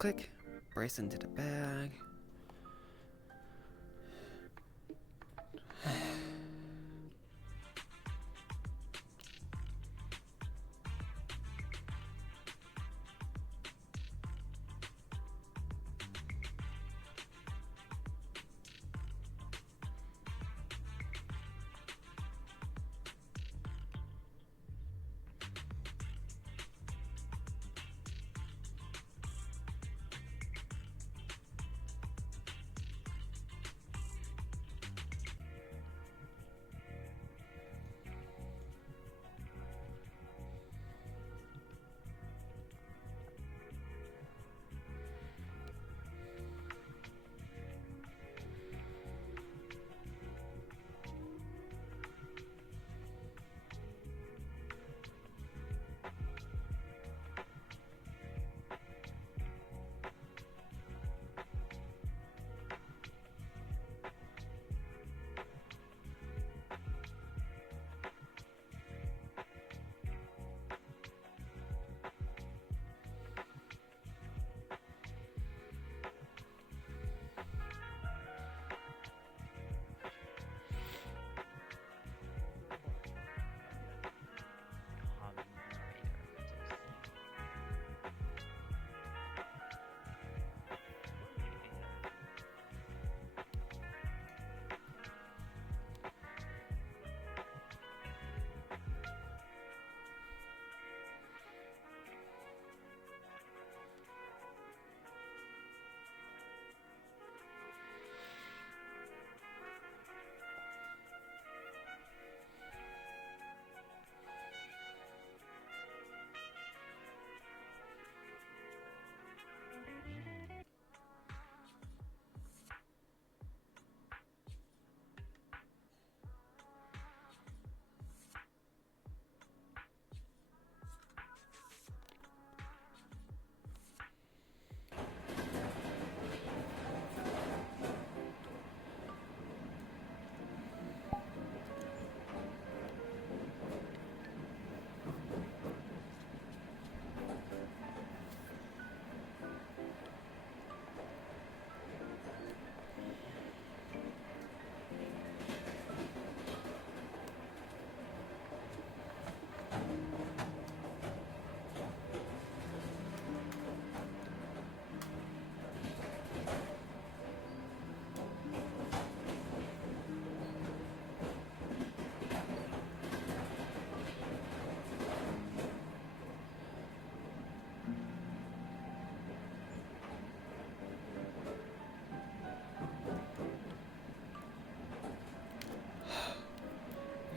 Click. Brace into the bag.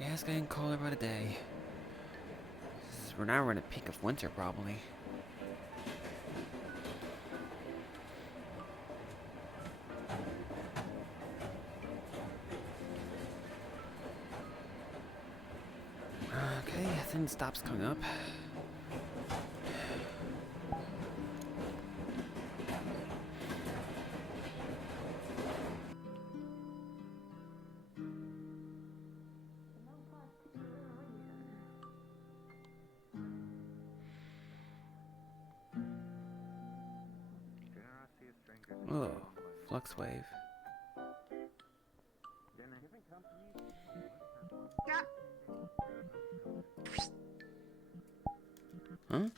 Yeah, it's getting colder by the day. We're now in a peak of winter, probably. Okay, I think it stops coming up. Oh, flux wave. Huh?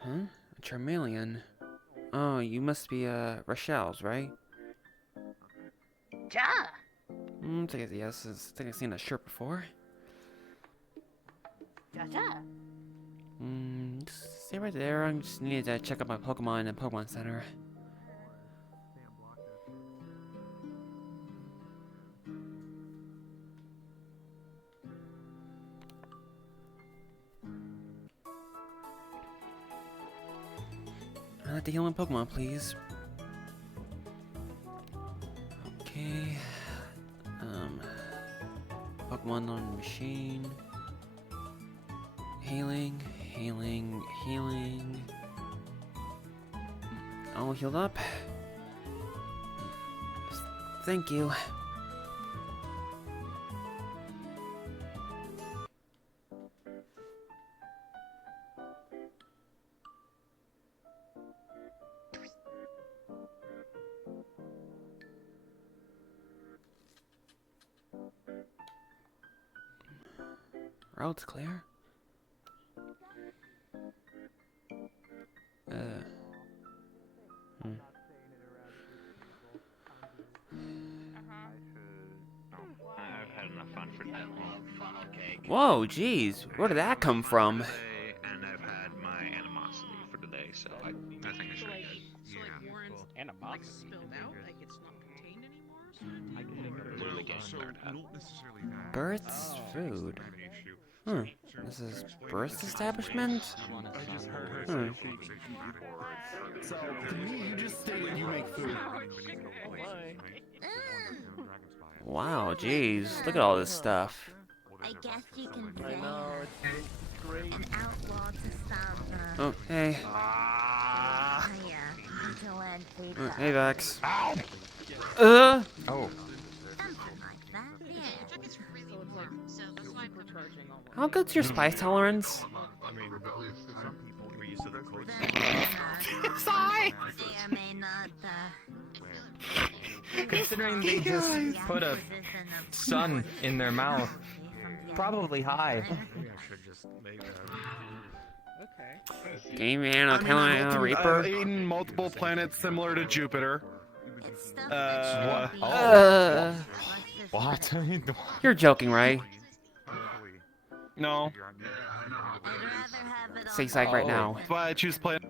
Huh? A Charmeleon. Oh, you must be, Rochelle's, right? Ja. I think it's yes. I think I've seen that shirt before. Ja, ja. Just stay right there. I just need to check out my Pokemon in the Pokemon Center. I'd like to heal my Pokemon, please. Okay. Pokemon on the machine. Healing, healing, healing. All healed up. Thank you. Road's clear. I've had enough fun for today. Whoa, jeez. Where did that come from? And I've had my animosity for today, so I think I should be good. Warren's like spilled out, like it's not contained anymore. Literally getting burned out. Berth's food. This is Berth's establishment? So, to me, you just stated you make food. Wow, jeez. Look at all this stuff. I guess you can say an outlaw to some Oh, hey. higher hinterland people. Hey, Vex. Oh. Something like that, yeah. Check is really warm, so that's why I'm How good's your spice tolerance? Sorry! May or may not, Considering they just put a sun in their mouth, probably high. Game man, kind of a Reaper. I've eaten multiple planets similar to Jupiter. It's stuff Uh, that should be What? You're joking, right? No, I'd rather have it Say psych right now. that's why I choose planets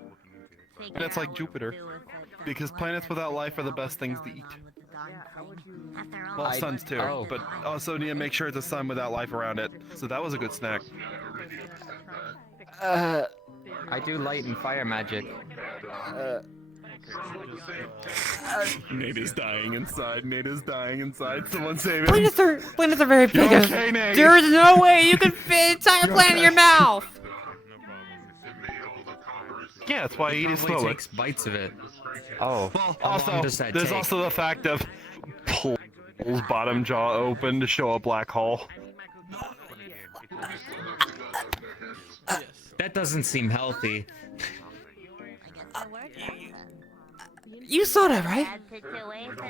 Figure like out Jupiter. what to do with it, Because what planets the without life are the hell best is things to going eat. on with the darn thing? After all, Well, I- suns too, oh. but also need to make sure it's a sun without life around it. So that was a good snack. I do light and fire magic. Nate is dying inside. Nate is dying inside. Someone save him. Planets are very big. Okay, Nate? There is no way you can fit an entire planet in your mouth. Yeah, that's why I eat it Probably slowly. takes bites of it. Oh, Well, How long also, does that there's take? also the fact of pulls bottom jaw open to show a black hole. That doesn't seem healthy. I guess it worked out then. You saw that, right? Bad situation into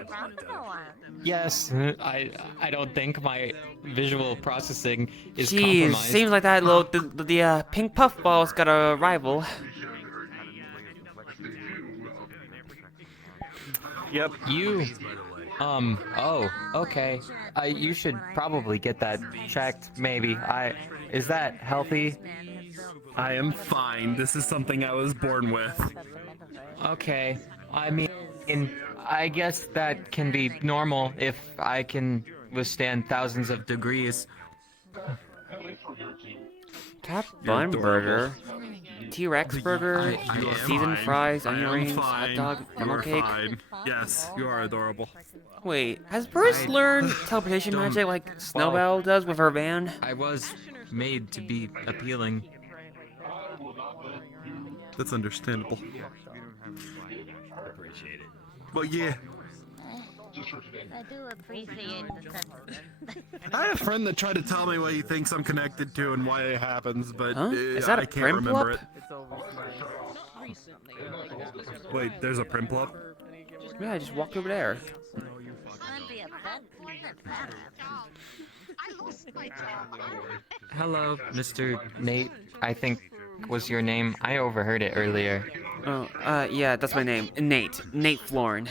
a profitable one. yes. I don't think my visual processing is Jeez, compromised. seems like that little the pink puffball's got a rival. Yep. You. Oh. Okay. You should probably get that checked. Maybe. Is that healthy? I am fine. This is something I was born with. Okay. I mean, I guess that can be normal if I can withstand thousands of degrees. Tap bun burger, T-Rex burger, I am seasoned fine. fries, I onion am rings, fine. hot dog, You funnel are cake. fine. Yes, you are adorable. Wait, has Bruce learned teleportation Don't- magic like Snowbell does with her van? I was made to be appealing. That's understandable. But yeah, I do appreciate the sentiment. I had a friend that tried to tell me what he thinks I'm connected to and why it happens, but Huh? Is that a I can't remember Primplup? it. recently. Like, Wait, there's a Primplup? Yeah, I just walked over there. That'd be a bad planet. I lost my job. Hello, Mr. Nate, I think was your name. I overheard it earlier. Oh, yeah, that's my name. Nate Florin.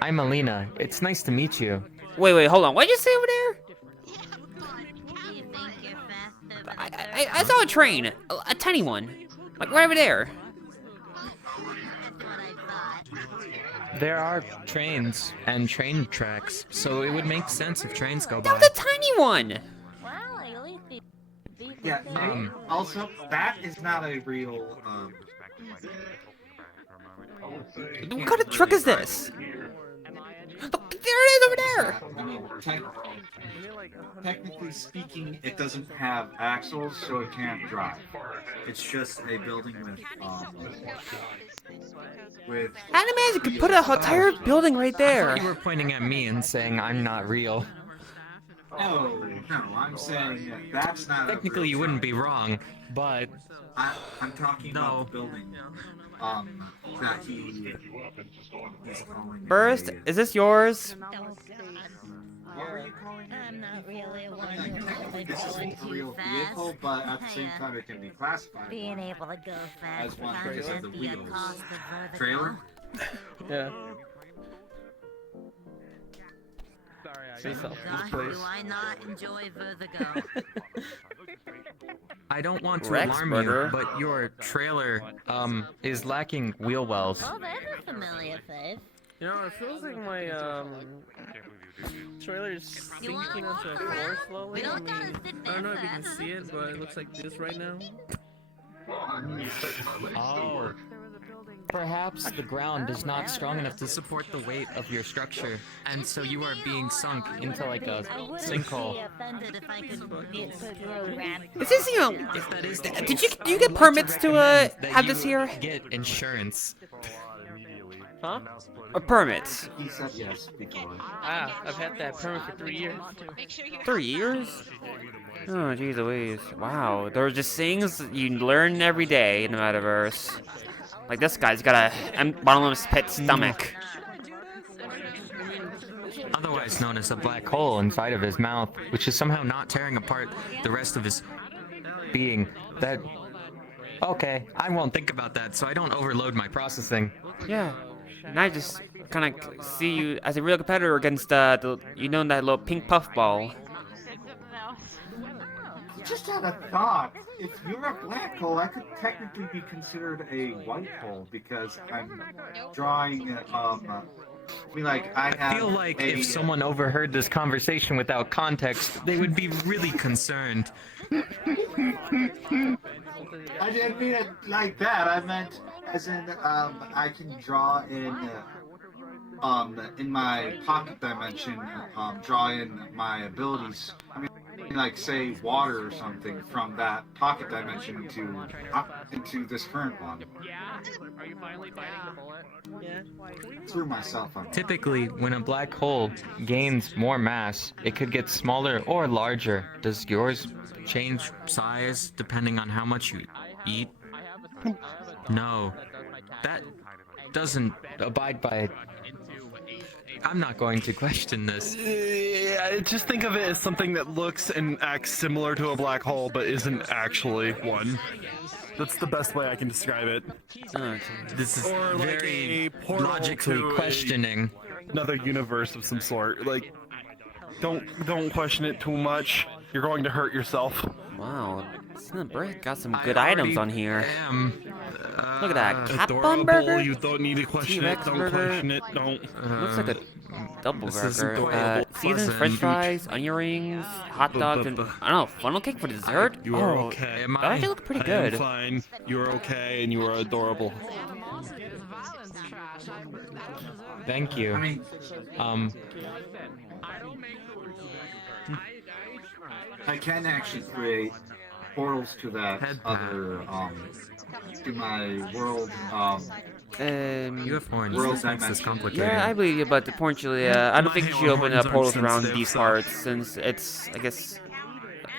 I'm Alina. It's nice to meet you. Wait, hold on. What'd you say over there? Do you think you're faster than I saw a train, a tiny one, like right over there. That's what I thought. There are Trains and train tracks, so it would make sense if trains go That by. was a tiny one. Well, at least you Yeah, also, that is not a real, What kind of truck is this? Look, there it is over there. I mean, technically speaking, it doesn't have axles, so it can't drive. It's just a building with Animagic could put a entire building right there. You were pointing at me and saying I'm not real. no, I'm saying that's not. Technically, you wouldn't be wrong, but I'm talking No. about the building. That he's calling. Burst, is this yours? What were you calling it? I'm not really one I mean, who technically likes this going isn't a too real fast. vehicle, but at the same Hey, time it can be classified being able to go fast as one comes because of at the the wheels. cost of Trailer? Yeah. Sorry, Say something, Gosh, please. do I not enjoy vertigo? I don't want to Rex alarm Burger. you, but your trailer. Is lacking wheel wells. Oh, there's a familiar face. You know, it feels like my trailer's You wanna sinking onto the walk floor around? slowly. We I don't gotta mean, sit I don't know if you there can see it, but it looks like this right now. Oh. Perhaps the ground is not strong enough To support the weight of your structure, and so you are being sunk into like a I wouldn't sinkhole. be offended if I could get road rabbit. This is, you know, If that is the do case, you I would get like permits to recommend that have this you here? Get insurance. Huh? Permits. He said yes before. Ah, I've had that permit for 3 years. 3 years? Oh, jeez Louise. Wow, there are just things you learn every day in the metaverse. Like this guy's got a bottomless pit stomach. Otherwise known as a black Hole inside of his mouth, which is somehow not tearing apart the rest of his being. That. Okay, I won't think. Think about that so I don't overload my Processing. Yeah. And I just kind of see you as a real competitor against the you know, that little pink puff ball. Just had a thought. If you're a black hole, I could technically be considered a white hole because I'm drawing. I mean, like I have. feel like a, if Someone overheard this conversation without context. they would be really concerned. I didn't mean it like that. I meant as in I can draw in my pocket dimension, draw in my abilities. I mean, like say water or something from that pocket dimension into this current one. Are you finally biting the bullet? Yeah. Through myself. Typically, when a black hole gains more mass, it could get smaller or larger. Does yours? Change size depending on how much you eat. No, that doesn't. Abide by. I'm not going to question this. Yeah, just think of it as something that looks and acts similar to a black hole, but isn't actually one. That's the best way I can describe it. Oh, jeez. This is Or like very a portal logically to questioning. another universe of some sort. Like, don't question it too much. You're going to hurt yourself. Wow. Brick got some I good items already on here. am, Look at that. Cat Adorable. burger? You don't need to question T-Rex it. Don't burger? question it. Don't. Looks like a double this is burger. adorable. Seasoned French Pleasant. fries, onion rings, hot dogs, and I don't know, funnel cake for dessert. You are Oh, okay. Am that I? actually looked pretty I good. am fine. You are okay, and you are adorable. Thank you. I mean, I can actually create portals to that Head other to my world You have horns. World This makes this dimension. complicated. Yeah, I believe you, but unfortunately, I don't My think you should open horns up aren't portals around sensitive, these so- parts, since it's, I guess,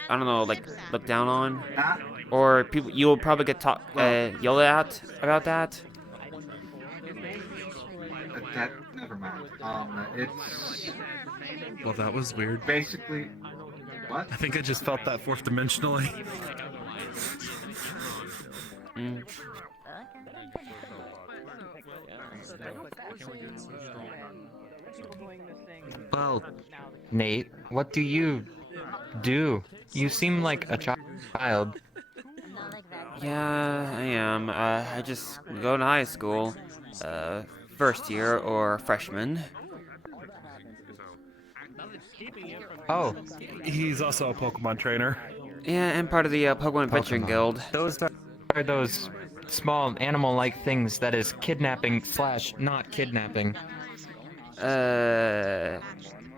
I don't know, like, looked down on. not Or people, you'll probably get yelled at about that. that never mind. It's Well, that was weird. basically what? I think I just felt that fourth dimensionally. Mm. Well, Nate, what do you do? You seem like a child. Yeah, I am. I just go to high school, first year or freshman. Oh, He's also a Pokemon trainer. Yeah, and part of the Pokemon Adventuring Pokemon. Guild. those are those small animal-like things that is kidnapping / not kidnapping.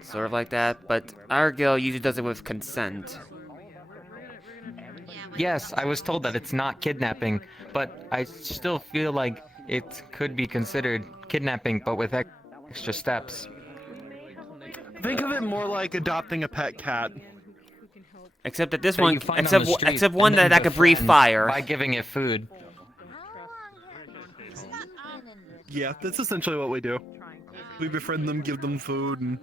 Sort of like that, but our guild usually does it with consent. Yes, I was told that it's not kidnapping, but I still feel like it could be considered kidnapping, but with extra steps. Think of it more like adopting a pet cat. Except that this That one, you find on the street except and one then that could breathe befriend fire. by giving it food. Yeah, that's essentially what we do. We befriend them, give them food, and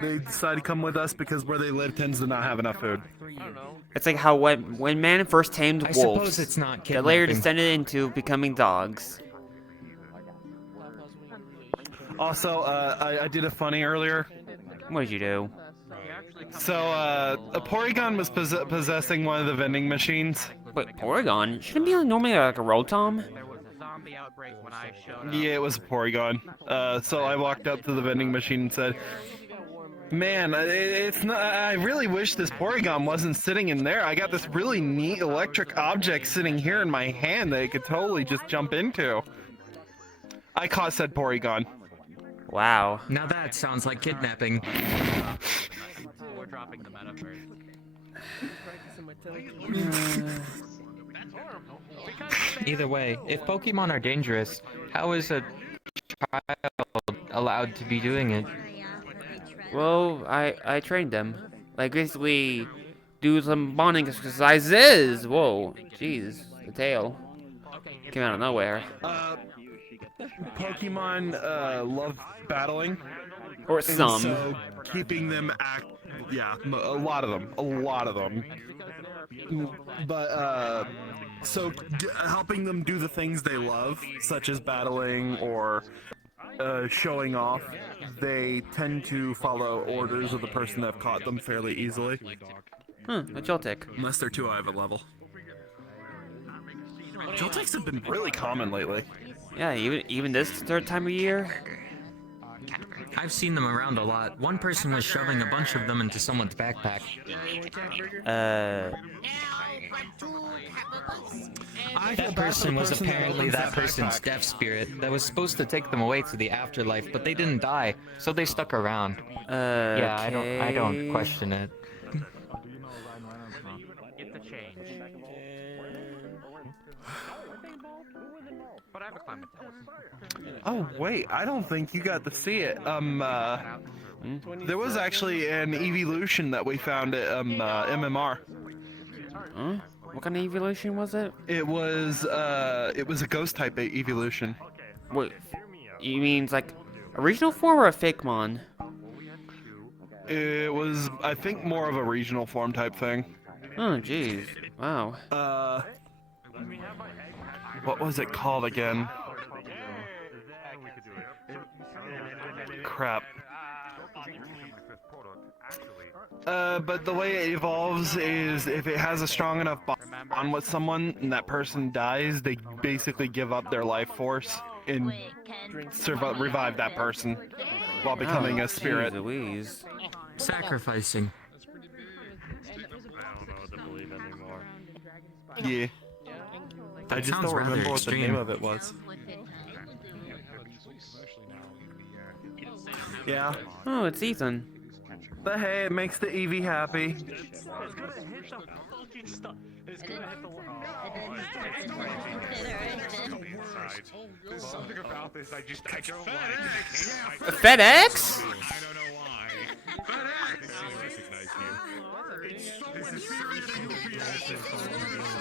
They decided to come with us because where they live tends to not have enough food. It's like how when man first tamed I wolves, suppose it's not they later kidnapping. descended into becoming dogs. Also, I did a funny earlier. What did you do? So, a Porygon was possessing one of the vending machines. Wait, Porygon? Shouldn't be normally like a Rotom? There was a zombie outbreak when I showed up. Yeah, it was a Porygon. So I walked up to the vending machine and said, "Man, it's not. I really wish this Porygon wasn't sitting in there. I got this really neat electric object sitting here in my hand that it could totally just jump into." I caught said Porygon. Wow. Now that sounds like kidnapping. We're dropping the metaverse. Either way, if Pokemon are dangerous, how is a child allowed to be doing it? Well, I trained them. Like basically, do some bonding exercises. Whoa, jeez, the tail came out of nowhere. Pokemon love battling. Or And some. so keeping them yeah, a lot of them. But so helping them do the things they love, such as battling or showing off, they tend to follow orders of the person that caught them fairly easily. A Joltik. Unless they're too high of a level. Joltics have been really common lately. Yeah, even this third time of year. I've seen them around a lot. One person was shoving a bunch of them into someone's backpack. That person was apparently that person's death spirit that was supposed to take them away to the afterlife, but they didn't die, so they stuck around. Yeah, I don't question it. Get the change. But I have a climate test. Oh wait, I don't think you got to see it. There was actually an evolution that we found at MMR. Huh? What kind of evolution was it? It was a ghost type evolution. Wait, you mean like a regional form or a fake mon? It was, I think, more of a regional form type thing. Oh, jeez. Wow. What was it called again? Crap. But the way it evolves is if it has a strong enough bond with someone and that person dies, they basically give up their life force and revive that person while becoming a spirit. Jeez Louise. Sacrificing. Yeah. I just sounds don't rather remember what the name extreme. of it was. Yeah. Oh, it's Ethan. But hey, it makes the Eevee happy. Something about this, I don't want FedEx? I don't know why.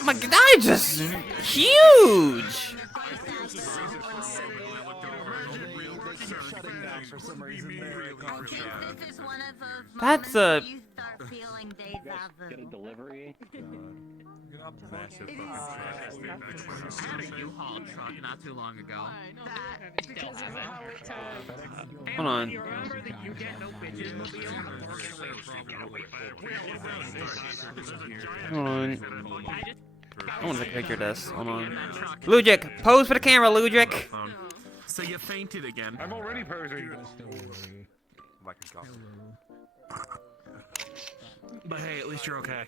My God, that is just huge. That's a. delivery. U-Haul truck not too long ago. Hold on. Hold on. I want to take a picture of this. Hold on. Lugic, pose for the camera, Lugic. So you fainted again. I'm already posing. But hey, at least you're okay.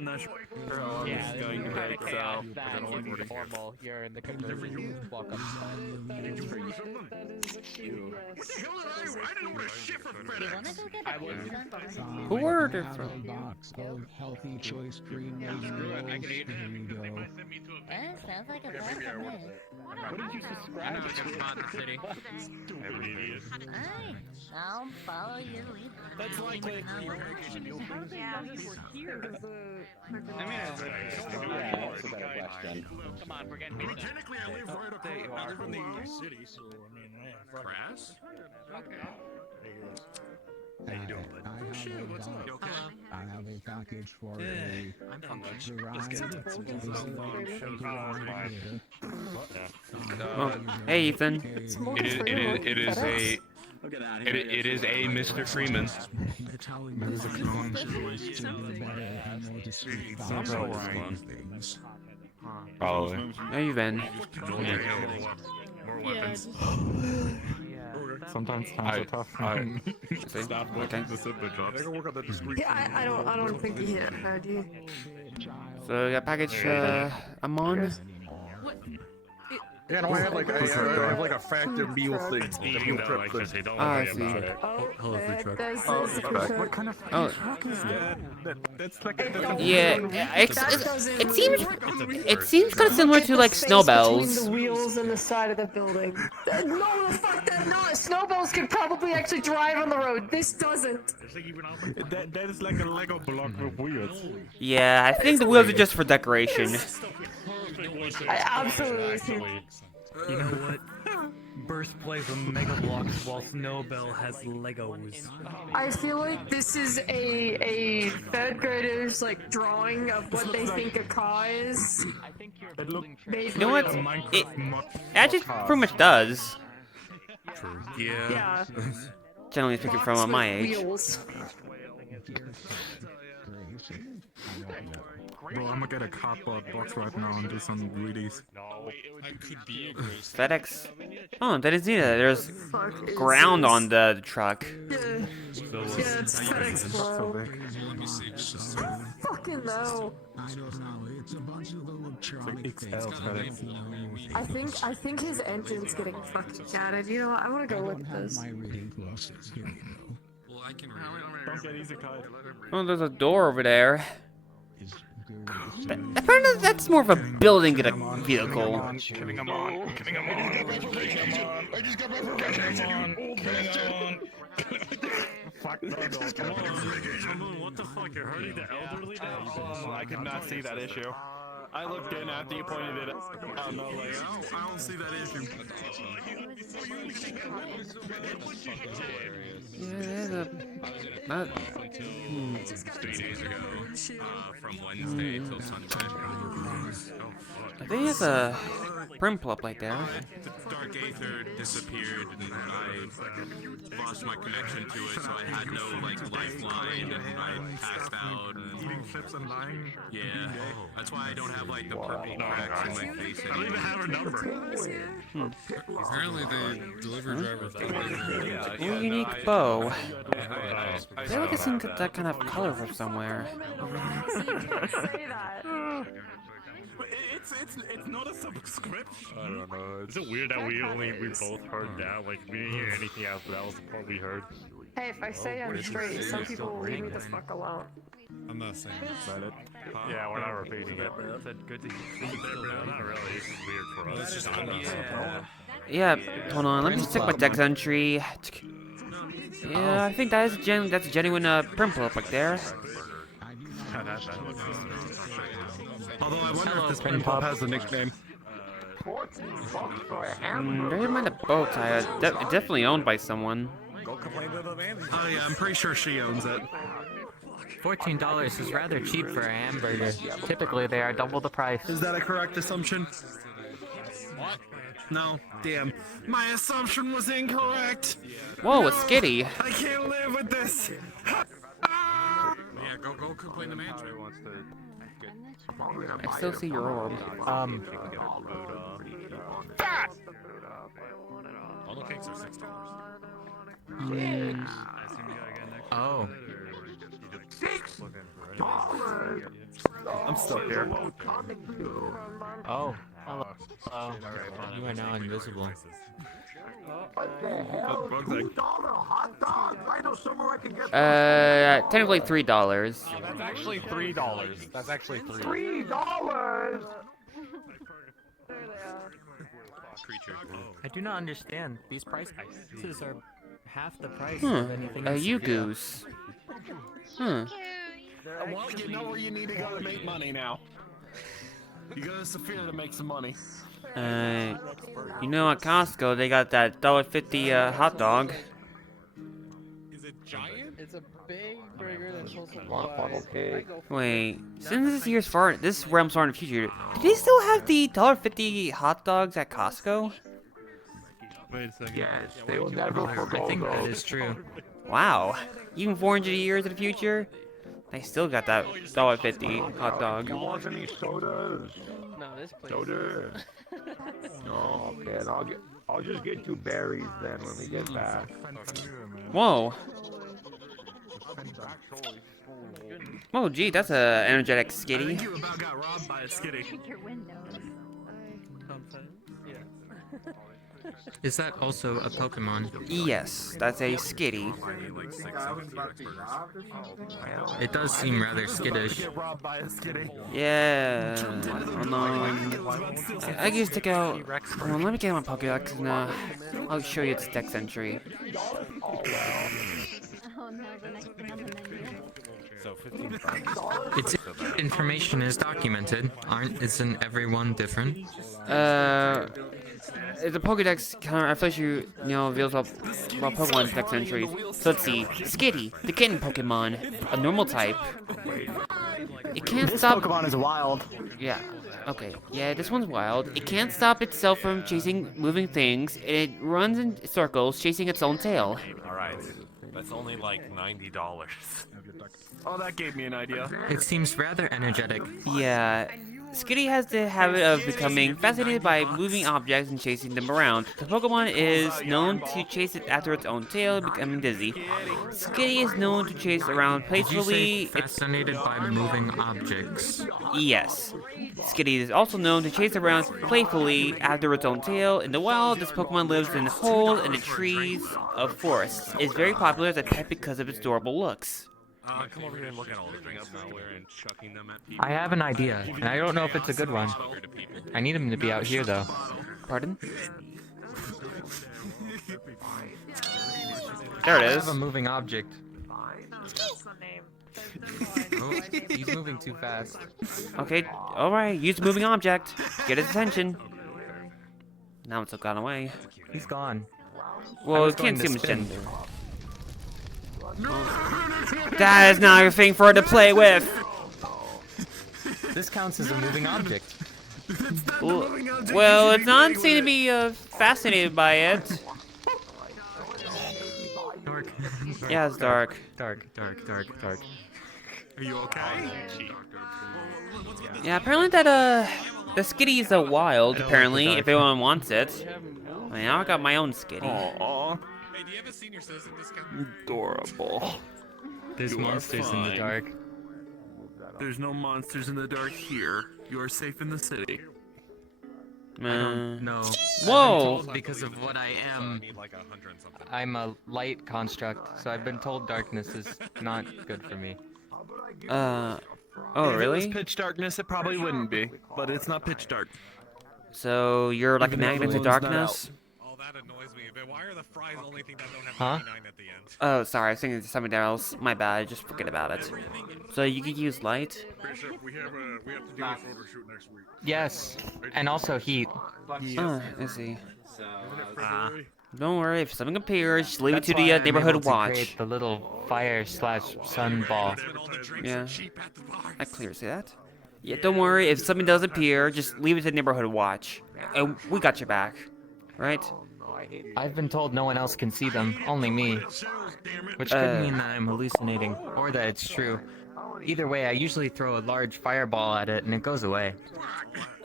Not sure how long this is going to take, so Normal here in the conversion. Welcome. What the hell did I didn't order shit from FedEx. Who ordered it from? Box of healthy choice green Screw it, I can eat it. Here you go. Send me to a Sounds like a maybe I ordered it. What did you subscribe to? City. I'll follow your lead. That's likely. that's a better question. Come on, we're getting Technically, I live right across. I live in the city, so I mean, yeah. Crass? How you doing, bud? What's up? You okay? I have a package for I'm a functioning. Oh, hey, Ethan. It is a Mr. Freeman. Probably. How you been? More weapons. Sometimes times are tough. See? Okay. Yeah, I don't think he heard you. So, yeah, package, I'm on. Yeah, no, I have like a factor meal thing. Ah, I see. What kind of That's like Yeah, it seems kind of similar to like Snowbells. Between the wheels and the side of the building. No, the fuck that not. Snowbells can probably actually drive on the road. This doesn't. that is like a Lego block with wheels. Yeah, I think the wheels are just for decoration. I absolutely see. You know what? Birthplace of Mega Blocks while Snowbell has Legos. I feel like this is a third grader's like drawing of what they think a car is. You know what? It actually pretty much does. True. Yeah. Generally speaking, from my age. Wheels. Bro, I'm gonna get a cardboard box right now and do some readies. FedEx. Oh, that is neither. There's ground on the truck. Yeah, it's FedEx Bro. Fucking no. I don't know. It's a bunch of electronic I think his engine's getting fucking shattered. You know what? I want to go with this. my reading glasses. Here you go. Well, I can Don't get easy card. Oh, there's a door over there. Apparently, that's more of a building than a vehicle. I just got my Fuck no, What the fuck? You're hurting the elderly now? I could not see that issue. I looked in after you pointed it out. I don't see that issue. Yeah, not. 3 days ago, from Wednesday till Sunday. I think there's a pimple up right there. The Dark Aether disappeared, and I lost my connection to it, so I had no like lifeline, and I passed out. Eating chips and lying. Yeah, that's why I don't have like the purple cracks in my face I don't even anymore. have a number. Apparently, the delivery driver thought Ooh, unique bow. I feel like I've seen that kind of color from somewhere. Say that. It's not a subscription. I don't know. Is it weird that we both heard that? Like, we didn't hear anything else, but that was the part we heard. Hey, if I say I'm straight, some people will leave me the fuck alone. I'm not saying It. Yeah, we're not repeating it. Said good to hear. Not really. It's just weird for us. It's just I'm not saying. Yeah, hold on. Let me just check my dex entry. Yeah, I think that is that's a genuine pimple up like there. Although I wonder if this pin pop has a nickname. Never mind the bow tie. Definitely owned by someone. Oh yeah, I'm pretty sure she owns it. $14 is rather cheap for a hamburger. Typically, they are double the price. Is that a correct assumption? No, damn. My assumption was incorrect. Whoa, a skitty. I can't live with this. Yeah, go complain to management. I still see your orb. All the cakes are $6. Oh. I'm still here. Oh. Hello. You are now invisible. Technically $3. That's actually $3. That's actually $3. Creature. I do not understand. These prices are half the price of anything A else. U-Goose. Well, you know where you need to go to make money now. You go to Saphira to make some money. You know, at Costco they got that $1.50 hot dog. Is it giant? It's a big burger that's also Wait, since this year's far, this is where I'm starting the future. Do they still have the $1.50 hot dogs at Costco? Wait a second. Yes, they will never forget. I think that is true. Wow, even 400 years in the future, they still got that $1.50 hot dog. You want any sodas? No, this place. Soda? No, okay, I'll just get 2 berries then when we get back. Whoa. Oh, gee, that's a energetic skitty. You about got robbed by a skitty. Is that also a Pokemon? Yes, that's a skitty. It does seem rather skittish. Yeah. Hold on. I can just take out. Hold on, let me get my Pokédex and I'll show you its dex entry. Its information is documented. Isn't everyone different? The Pokédex kind of reflects you know, reveals about Pokemon's dex entries. So let's see. Skitty, the kitten Pokemon, a normal type. It can't stop. This Pokemon is wild. Yeah. Okay. Yeah, this one's wild. It can't stop itself from chasing moving things. It runs in circles, chasing its own tail. Alright, that's only like $90. Oh, that gave me an idea. It seems rather energetic. Yeah. Skitty has the habit of becoming fascinated by moving objects and chasing them around. The Pokemon is known to chase it after its own tail, becoming dizzy. Skitty is known to chase around playfully. Did you say fascinated by moving objects? Yes. Skitty is also known to chase around playfully after its own tail. In the wild, this Pokemon lives in holes in the trees of forests. It's very popular as a pet because of its adorable looks. Come over here and look at all the drinks now. And chucking them at people. I have an idea, and I don't know if it's a good one. I need him to be out here, though. Pardon? There it I is. have a moving object. Oh, he's moving too fast. Okay, alright, use the moving object. Get his attention. Now it's gone away. He's gone. Well, you can't see him gender. That is not a thing for it to play with. This counts as a moving object. Well, it's not seem to be fascinated by it. Dark. Yeah, it's dark. Dark. Are you okay? Yeah, apparently that the skitty is a wild. Apparently, if anyone wants it. I mean, I got my own skitty. Aww. Hey, do you have a senior citizen discount? Adorable. There's monsters in the dark. There's no monsters in the dark here. You are safe in the city. No. Whoa! Because of what I am. I'm a light construct, so I've been told darkness is not good for me. Oh, If it really? was pitch darkness, it probably wouldn't be. But it's not pitch dark. So you're like a Even if magnet it to was not darkness? Oh, that annoys me. But why are the fries the only thing that don't have Huh? 99 at the end? Oh, sorry, I was thinking of something else. My bad, just forget about it. So you could use light? Bishop, we have to do a photo shoot next week. Yes, and also heat. Oh, I see. Don't worry, if something appears, just leave it to the neighborhood watch. Create the little fire/sun ball. Yeah, I clearly see that. Yeah, don't worry, if something does appear, just leave it to the neighborhood watch. And we got your back, right? I've been told no one else can see them, only me. Which could mean that I'm hallucinating, or that it's true. Either way, I usually throw a large fireball at it and it goes away.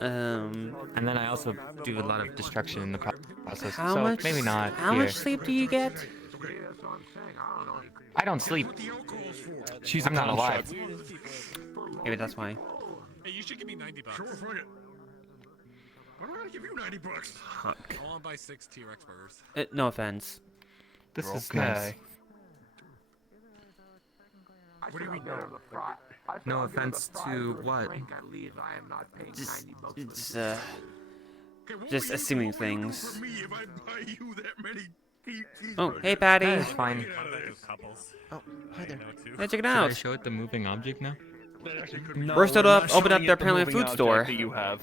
And then I also do a lot of destruction in the process. How so much? maybe not. How here. much sleep do you get? I don't sleep. I'm not alive. Maybe that's why. Hey, you should give me $90. Sure, fuck it. Why do I give you $90? Huck. I want to buy 6 T-Rex burgers. No offense. This is nice. What do you mean? No offense to what? Just assuming things. For me, if I buy you that many Oh, hey, Patty. That is fine. Oh, hi there. Hey, check it Should I out. show it the moving object now? No, Burst it we're up, not open up showing their it the apparently moving food object store. that you have.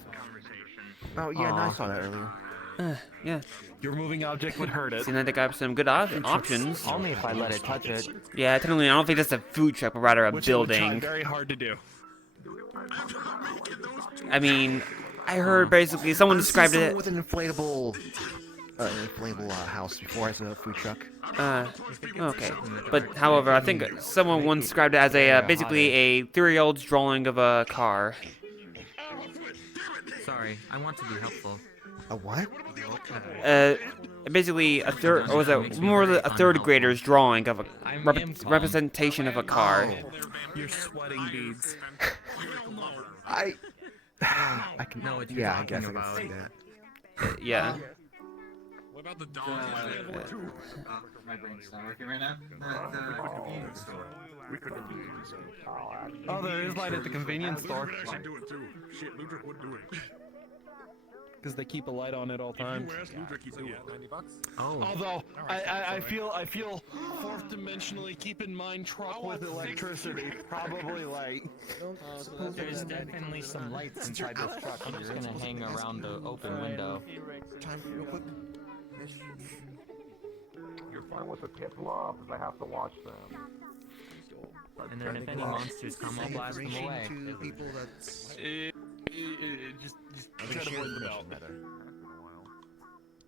Oh, yeah, and I Aw. saw that earlier. Yeah. Your moving object would hurt it. Seems like they got some good options. Only if I let it touch it. Yeah, technically, I don't think that's a food truck, but rather a Which it would try building. very hard to do. I mean, I heard basically someone described it. with an inflatable house before as a food truck. Okay. But however, I think someone once described it as a basically a 3-year-old's drawing of a car. Sorry, I want to be helpful. A what? Basically a third, or was it more of a third grader's drawing of a representation of a car. You're sweating beads. I can. No, it's Yeah, I guess I about. can see that. Yeah. What about the dog? My brain's not working right now. The convenience store. Oh, there is light at the convenience store. I should do it too. Shit, Ludwig would do it. Because they keep a light on at all times. Where's Ludwig? He'd say, yeah, $90. Oh. Although I feel fourth dimensionally keep in mind truck with electricity probably light. There's definitely some lights inside this truck. I'm just gonna hang around the open window. Time real quick. You're fine with the kids law, because I have to watch them. And then if any monsters come, I'll blast them away. To people that's Just try to avoid the belt.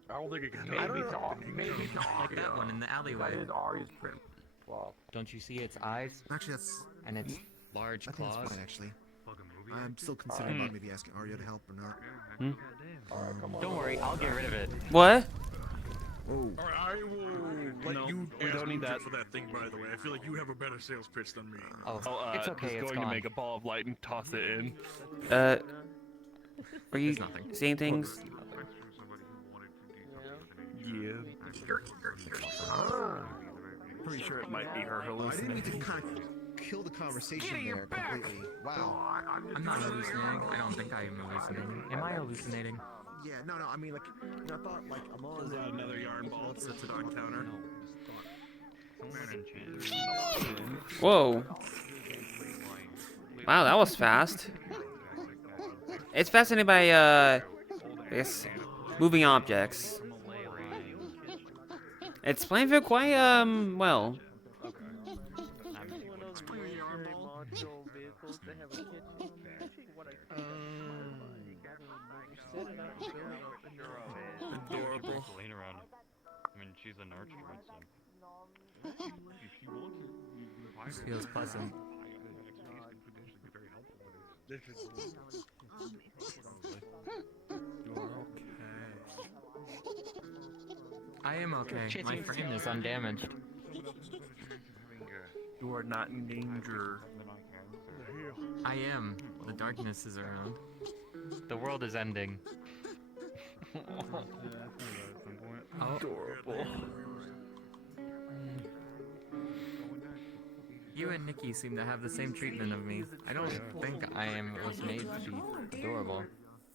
I don't think it can Maybe talk. Maybe talk. Like that one in the alleyway. That is Ari's print. Well, Don't you see its eyes actually that's. and its large I think it's claws? fine actually. I'm still considering about maybe asking Arya to help or not. Don't worry, I'll get rid of it. What? Oh. Alright, I will let you we ask don't need Ludwig that. for that thing, by the way. I feel like you have a better sales pitch than me. Oh, it's okay, Just it's going to gone. make a ball of light and toss it in. Are you saying things? Yeah. Pretty sure it might be her I didn't mean hallucinating. to kind of kill the conversation there completely. Wow. I'm not hallucinating. I don't think I am hallucinating. Am I hallucinating? Yeah, no, I mean, like, I thought, like, among Is that another yarn ball that sits on counter? Whoa. Wow, that was fast. It's fascinated by, I guess, moving objects. It's playing for quite, well. Adorable. I mean, she's a nurturer, so. This feels pleasant. I am okay. My frame is undamaged. You are not in danger. I am. The darkness is around. The world is ending. Oh. Adorable. You and Nikki seem to have the same treatment of me. I don't think I was made to be adorable.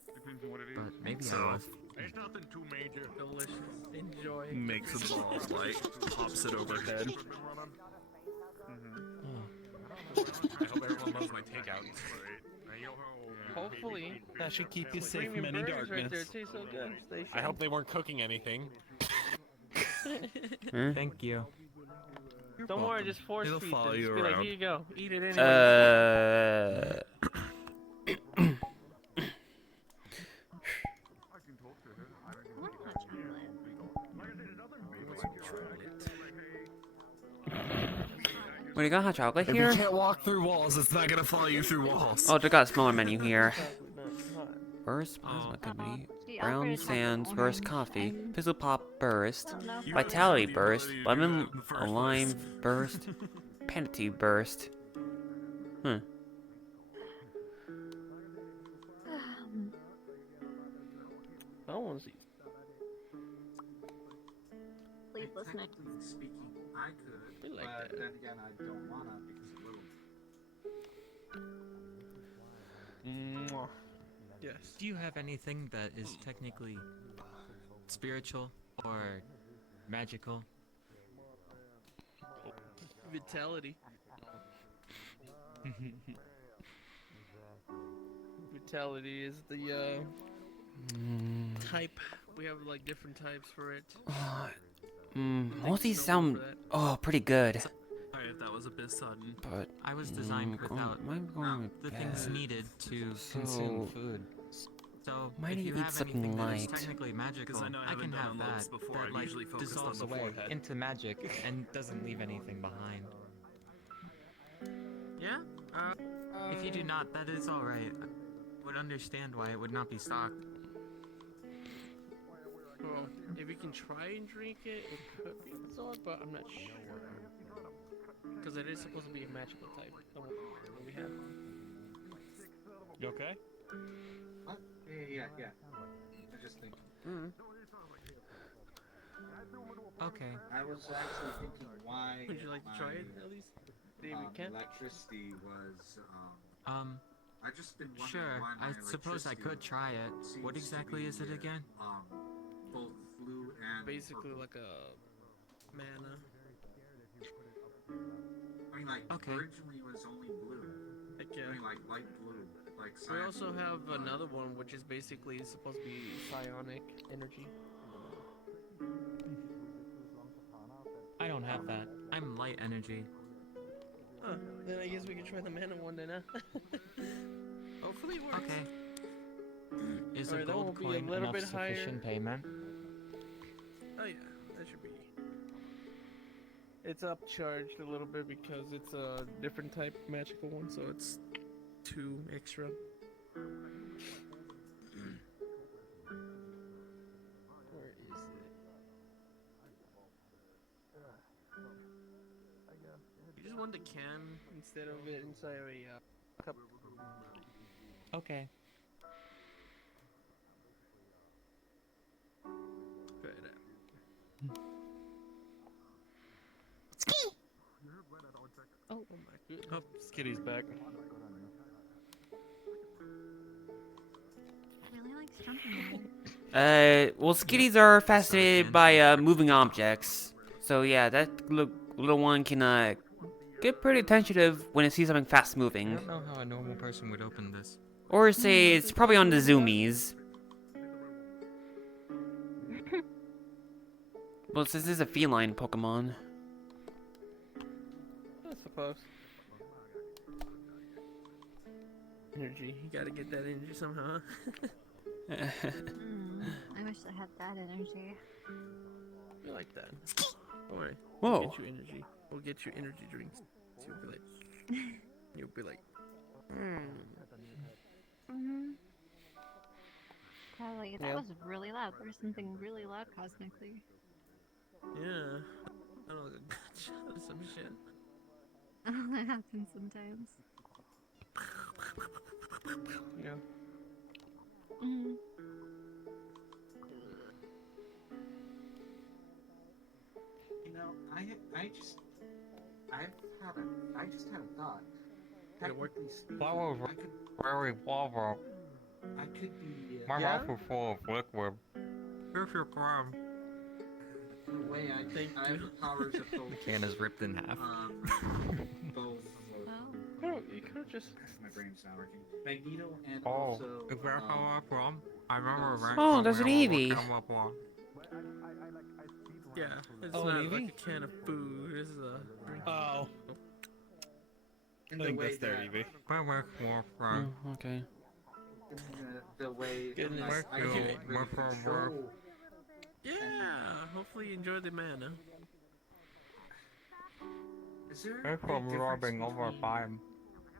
but maybe I was. There's nothing too major. Delicious. Enjoy. Makes a ball of light, pops it overhead. I hope everyone loves my takeout. Hopefully. That should keep you safe Premium from any burgers right there darkness. taste so good. Stay I hope they weren't cooking anything. Thank you. Don't worry, just force It'll feed follow them. you Just be like, around. here you go. Eat it anyway. What do you got, hot chocolate if here? you can't walk through walls, it's not gonna follow you through walls. Oh, they got a smaller menu here. Burst Plasma Company, Brown Sands Burst Coffee, Fizzle Pop Burst, Vitality Burst, Lemon Lime Burst, Panty Burst. Hmm. I want to see. Please listen. Speaking, I could, We like but that. then again, I don't wanna because a little. Mwah. Yes. Do you have anything that is technically spiritual or magical. Vitality. Vitality is the type. We have like different types for it. Most of these sound pretty good. Sorry if that was a bit sudden. But I was designed without the things needed to consume food. So might if need you to eat have something anything that is light. technically magical, I know I I can haven't have done all that this before. I that like usually focus on dissolves the away forehead. into magic and doesn't leave anything behind. Yeah. If you do not, that is alright. I would understand why it would not be stocked. Well, if you can try and drink it, it could be absorbed, but I'm not sure. Because it is supposed to be a magical type. The one we have. You okay? What? Yeah. I just think. Okay. I was actually thinking why. Would you like to try it at least? See if you can. Electricity was. I just been wondering Sure, why my I suppose I could try it. What seems to exactly be, is it again? Both blue and Basically purple. like a mana. I mean, like Okay. originally it was only blue. Like, I mean, like light blue, like. we also have another one which is basically supposed to be psionic energy. I don't have that. I'm light energy. Huh, then I guess we can try the mana one then, huh? Hopefully it works. Okay. Is a Alright, that will gold be a coin little Enough bit higher. sufficient payment? Oh yeah, that should be. It's upcharged a little bit because it's a different type magical one, so it's 2 extra. Where is it? You just want the can instead of it inside of a cup. Okay. Try it out. Oh my goodness. Oh, Skitty's back. Really likes jumping. Well, skitties are fascinated by moving objects. So yeah, that little one can get pretty attentive when it sees something fast I moving. don't know how a normal person would open this. Or say it's probably on the zoomies. Well, since this is a feline Pokemon. I suppose. Energy. You gotta get that energy somehow. I wish I had that energy. You like that. Don't worry. Whoa. We'll get you energy. We'll get you energy drinks. So you'll be like... You'll be like... Probably, that Yeah. was really loud. There's something really loud cosmically. Yeah. I don't know, like a gunshot or some shit. That happens sometimes. Yeah. You know, I just had a thought. Technically speaking, I could very lava. I could be. My Yeah? mouth is full of liquid. Here's your crime. In a way, I have the powers of both. The can is ripped in half. Both. Oh, you could've just... My brain's not working. Magneto and Oh. also. Is that how I'm from? I remember right Oh, there's an Eevee. Yeah, it's Oh, not Eevee? like a can of food. This is a drink. Oh. In I the think way that's there, that- Evie. Okay. The way Goodness. I can really control. Yeah, hopefully you enjoy the mana. Is there It's a from difference rubbing over between time.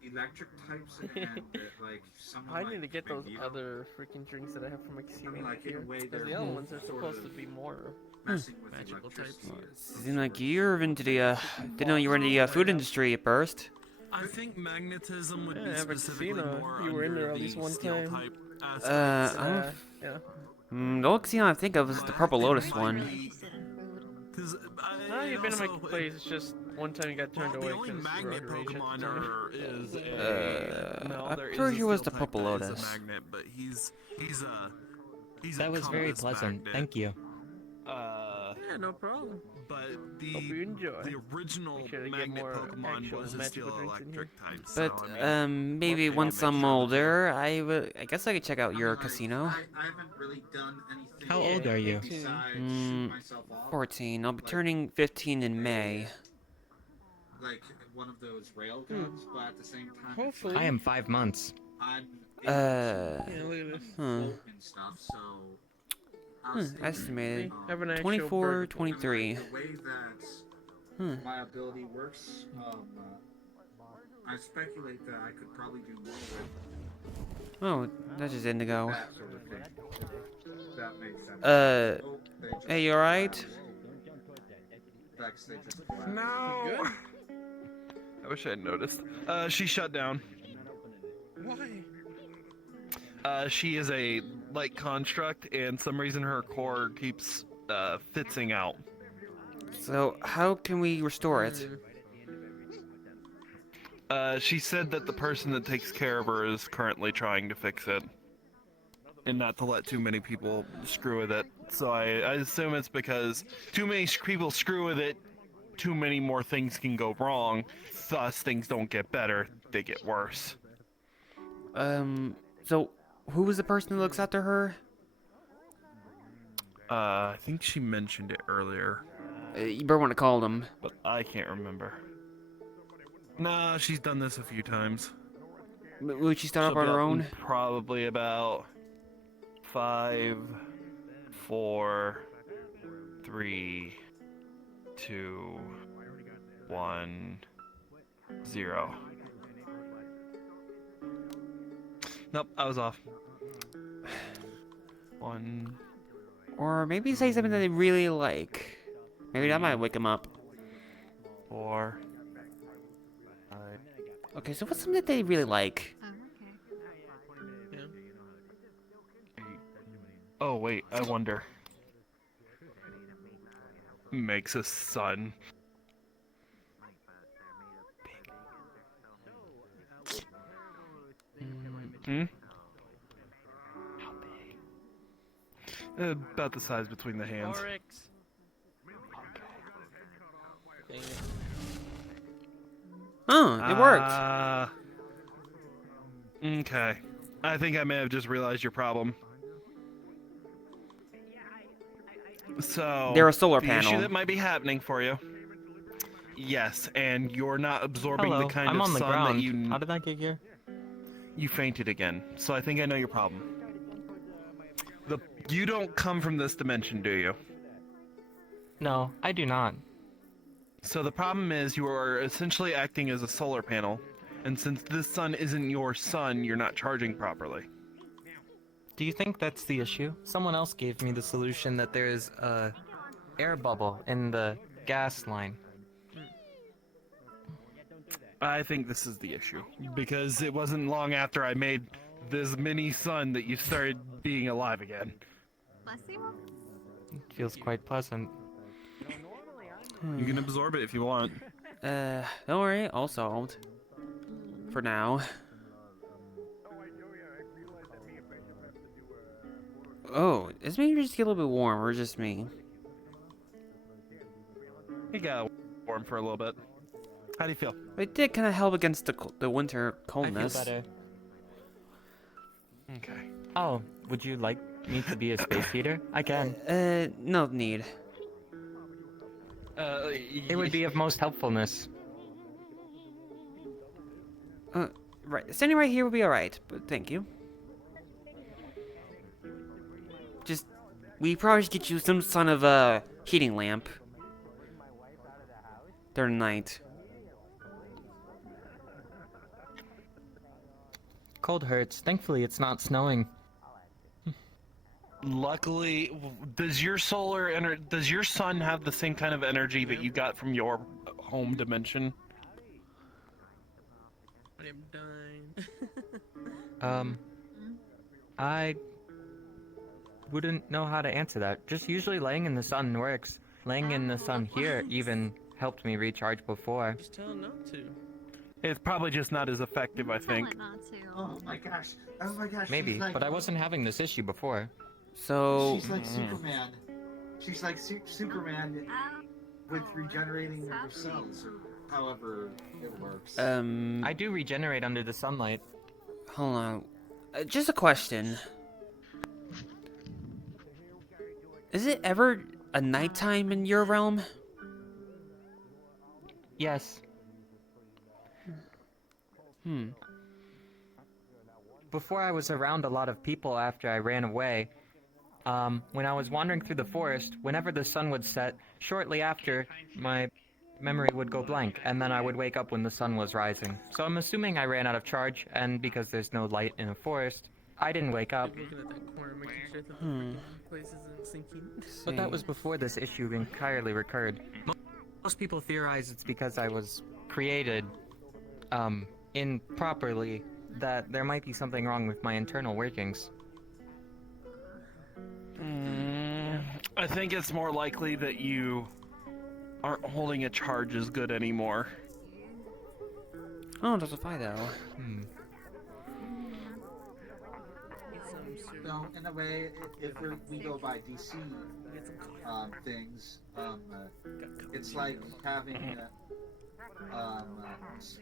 electric types and like someone I like need to get those Magneto other freaking drinks that I have from Exceed like, in a here. way, Because they're the other both ones are sort supposed of to be more messing with magical types. electricity. Seems like you're into the didn't know you were in the food industry at first. I think magnetism would Yeah, be but specifically Casino, more you were in under there at the least one steel time. type I aspects. don't. Yeah. The only casino I think of is the Purple Lotus one. Because No, you've been in my place. It's just one time you got turned the away only because magnet road rage at the Pokemon time. is a no. I'm There is pretty a sure it was steel the type Purple that is Lotus. a magnet, but he's a That was very compass pleasant. magnet. Thank you. Yeah, Yeah, no problem. But Hope you enjoy. the original Make sure to get magnet more Pokemon actual wasn't magical still drinks in here. electric type. But So, I mean, maybe okay, once make I'm sure older, I guess I could check out your casino. I haven't really done anything. How old are you? Besides shoot myself off. 14. I'll be turning 15 in May. Like one of those rail guns, but at the same time, Hopefully. I am 5 months. I'm Yeah, look at this. and stuff, so I was thinking, Estimated. Have an actual 24, burger. 23. the way that my ability works, I speculate that I could probably do more with Oh, that's just Indigo. that sort of thing. That makes sense. Hey, you alright? No. You good? I wish I had noticed. She shut down. Why? She is a light construct, and some reason her core keeps fitzing out. So, how can we restore it? She said that the person that takes care of her is currently trying to fix it. And not to let too many people screw with it. So I assume it's because too many people screw with it, too many more things can go wrong, thus things don't get better, they get worse. So, who was the person that looks after her? I think she mentioned it earlier. You better want to call them. But I can't remember. Nah, she's done this a few times. Would she start She'll up on be her in own? Probably about 5, 4, 3, 2, 1, 0. Nope, I was off. 1. Or maybe say something that they really like. Maybe that might wake them up. 4. 5. Okay, so what's something that they really like? Oh wait, I wonder. Makes a sun. Hmm? About the size between the hands. Oryx. Dang it. Oh, it worked. Okay. I think I may have just realized your problem. So, They're a solar the panel. issue that might be happening for you. Yes, and you're not absorbing Hello, the kind I'm of on the sun ground. that you. How did that get here? You fainted again. So I think I know your problem. You don't come from this dimension, do you? No, I do not. So the problem is you are essentially acting as a solar panel, and since this sun isn't your sun, you're not charging properly. Do you think that's the issue? Someone else gave me the solution that there's a air bubble in the gas line. I think this is the issue, because it wasn't long after I made this mini sun that you started being alive again. It feels quite pleasant. You can absorb it if you want. Don't worry, all solved. For now. Oh, is maybe just get a little bit warm, or just me? You got warm for a little bit. How do you feel? It did kind of help against the winter coldness. I feel better. Okay. Oh, would you like me to be a space heater? I can. No need. It would be of most helpfulness. Right, standing right here would be alright, but thank you. Just, we probably should get you some sort of a heating lamp. During the night. Cold hurts. Thankfully, it's not snowing. Luckily, does your sun have the same kind of energy that you got from your home dimension? I'm dying. I wouldn't know how to answer that. Just usually laying in the sun works. Laying in the sun here even helped me recharge before. Just tell him not to. It's probably just not as effective, I think. Oh my gosh. Oh my gosh. Maybe, she's like, but I wasn't having this issue before. So... she's like Superman. She's like Superman with regenerating her cells, or however it works. I do regenerate under the sunlight. Hold on. Just a question. Is it ever a nighttime in your realm? Yes. Before I was around a lot of people after I ran away, when I was wandering through the forest, whenever the sun would set, shortly after, my memory would go blank, and then I would wake up when the sun was rising. So I'm assuming I ran out of charge, and because there's no light in a forest, I didn't wake up. Looking at that corner, making sure that the freaking place isn't sinking. But that was before this issue entirely recurred. Most people theorize it's because I was created, improperly, that there might be something wrong with my internal workings. I think it's more likely that you aren't holding a charge as good anymore. Oh, doesn't though. So, in a way, if we go by DC things, it's like having,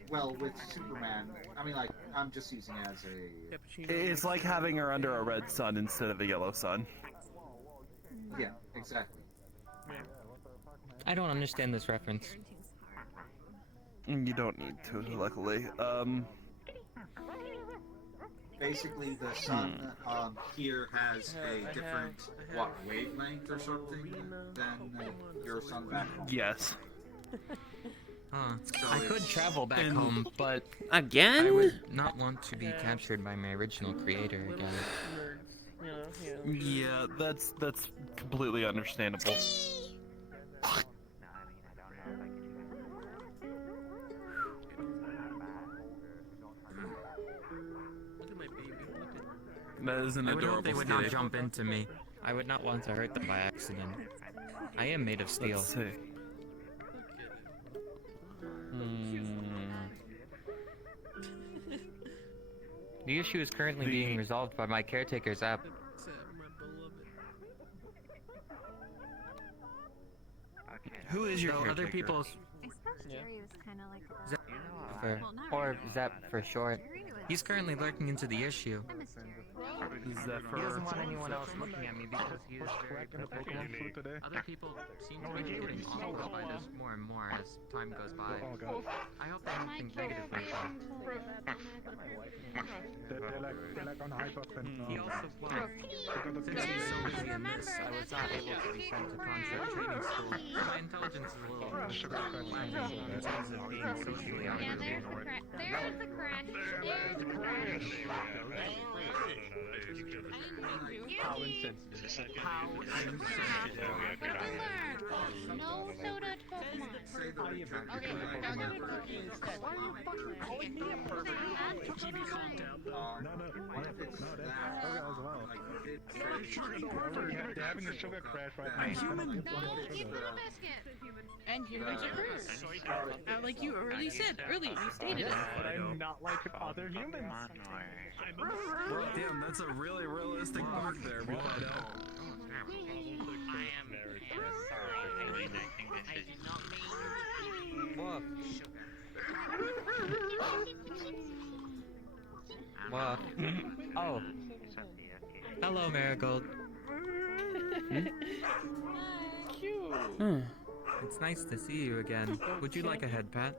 well, with Superman, I mean, like, I'm just using it as a... It's like having her under a red sun instead of a yellow sun. Yeah, exactly. I don't understand this reference. You don't need to, luckily. Basically, the sun here has a different, wavelength or something than your sun back home. Yes. So I could travel back home, but again, I would not want to be captured by my original creator again. Yeah, that's completely understandable. That is an I would adorable hope they would skitty. not jump into me. I would not want to hurt them by accident. I am made of steel. Let's see. The issue is currently being resolved by my caretaker's app. Who is your Though caretaker? other people's Zap or Zap for short. He's currently lurking into the issue. Zephyr. He doesn't want anyone else looking at me because he is very protective. Other people seem to be getting off by this more and more as time goes by. I hope they don't think negatively He also, well, since he's so busy in this, I was not able to be sent to concept training school. My intelligence is a little lacking in terms of being socially available. There's the crash. There's the crash. How insensitive. No soda to Pokemon. Okay, I'll give it to you. Why are you fucking calling me a pervert? Having a sugar crash right now. Human. No, give me a biscuit. And here's a purse. Like you already said earlier, you stated it. But I'm not like other humans. Well, damn, that's a really realistic bug there, but What? Oh. Hello, Marigold. Cute. It's nice to see you again. Would you like a head pat?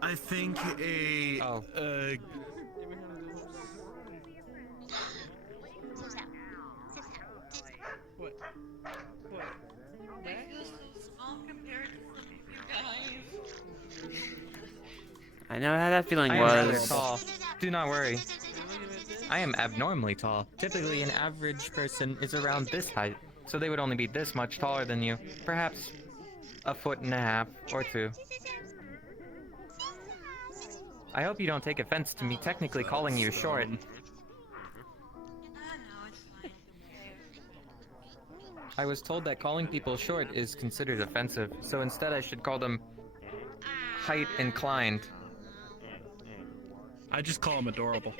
I think a What? What? This is small compared to you guys. I know how that feeling I am rather was. tall. Do not worry. I am abnormally tall. Typically, an average person is around this height, so they would only be this much taller than you. Perhaps a foot and a half or two. I hope you don't take offense to me technically calling you short. I was told that calling people short is considered offensive, so instead I should call them height inclined. I just call him adorable.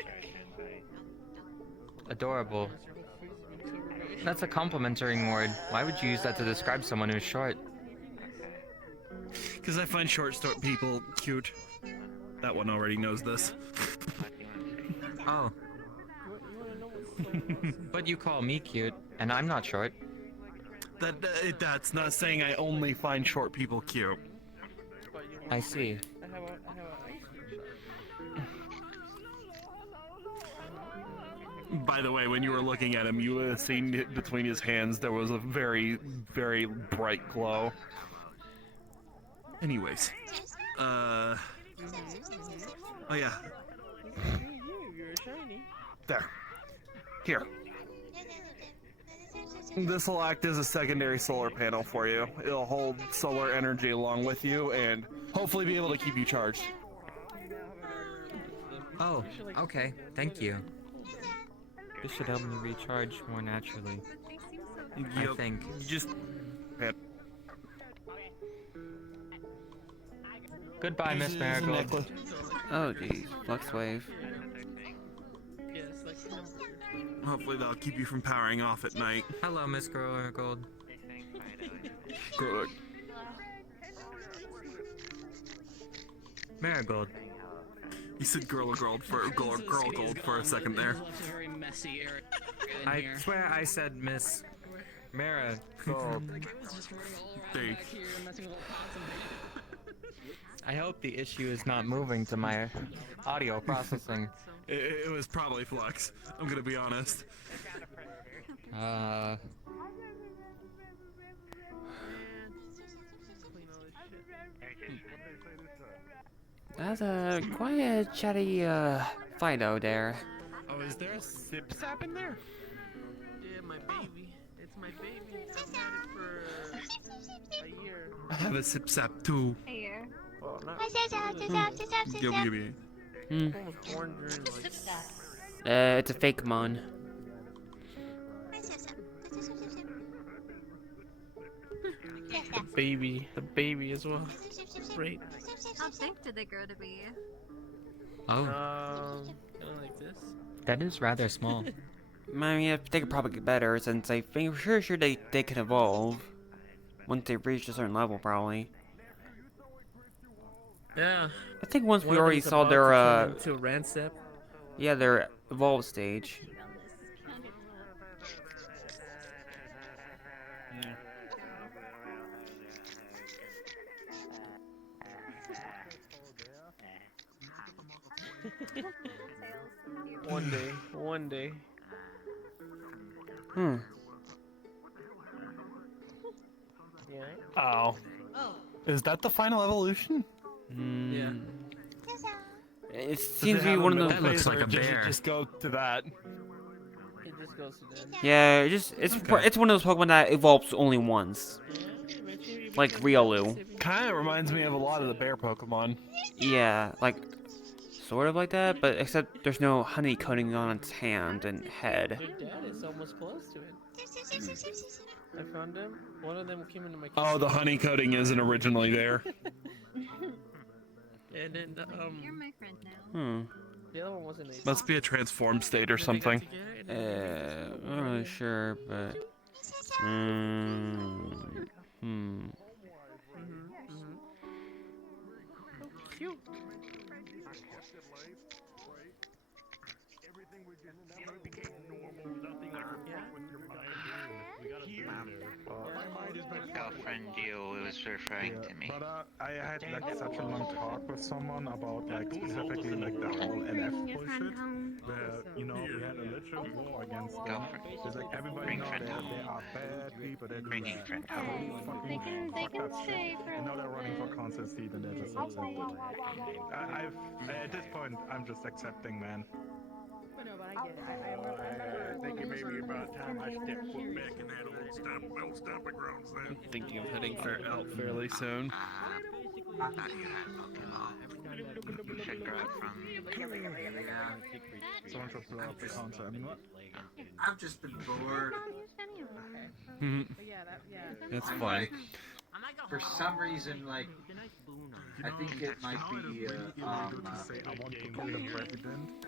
adorable. That's a complimentary word. Why would you use that to describe someone who's short? Because I find short people cute. That one already knows this. Oh. But you call me cute, and I'm not short. That's not saying I only find short people cute. I see. By the way, when you were looking at him, you would have seen between his hands there was a very, very bright glow. Anyways, oh yeah, there, here. This will act as a secondary solar panel for you. It'll hold solar energy along with you and hopefully be able to keep you charged. Oh, okay. Thank you. This should help me recharge more naturally. I think. Just... Goodbye, Miss Marigold. Oh, geez. Flux wave. Hopefully that'll keep you from powering off at night. Hello, Miss Marigold. Good. Marigold. You said girl gold for a second there. I swear I said Miss Marigold. I hope the issue is not moving to my audio processing. It was probably Flux. I'm gonna be honest. That's a quite a chatty Fido there. Oh, is there a sip sap in there? Yeah, my baby. It's my baby. I've had it for a year. I have a sip sap too. A year. Well, not. Give me. It's a fake mon. The baby as well. Great. How big do they grow to be? Oh. Kind of like this. That is rather small. I mean, they could probably get better since I think sure they can evolve once they reach a certain level, probably. Yeah. I think once we already saw their to Rancep. yeah, their evolved stage. One day. Yeah. Oh. Is that the final evolution? Yeah. It seems to be one of those. That looks like a bear. Just go to that. It just goes to that. Yeah, it's one of those Pokemon that evolves only once, like Riolu. Kind of reminds me of a lot of the bear Pokemon. Yeah, like sort of like that, but except there's no honey coating on its hand and head. Their dad is almost close to it. I found them. One of them came into my. Oh, the honey coating isn't originally there. And then You're my friend now. The other one wasn't. Must be a transformed state or something. I'm not really sure, but Cute. Girlfriend you was referring to me. But I had like such a long talk with someone about like specifically like the whole NF bullshit, where you know we had a literal war against them. It's like everybody knows they are bad people. They're doing friend they can stay for and now they're running for concert seat and they're just accepted. At this point I'm just accepting, man. I think it may be about time I step foot back in that old stomping grounds then. Thinking of heading out fairly soon. Should grow from. Someone should blow up the concert. I mean, what? I've just been bored. That's fine. For some reason, like, I think it might be, say I want to become the president.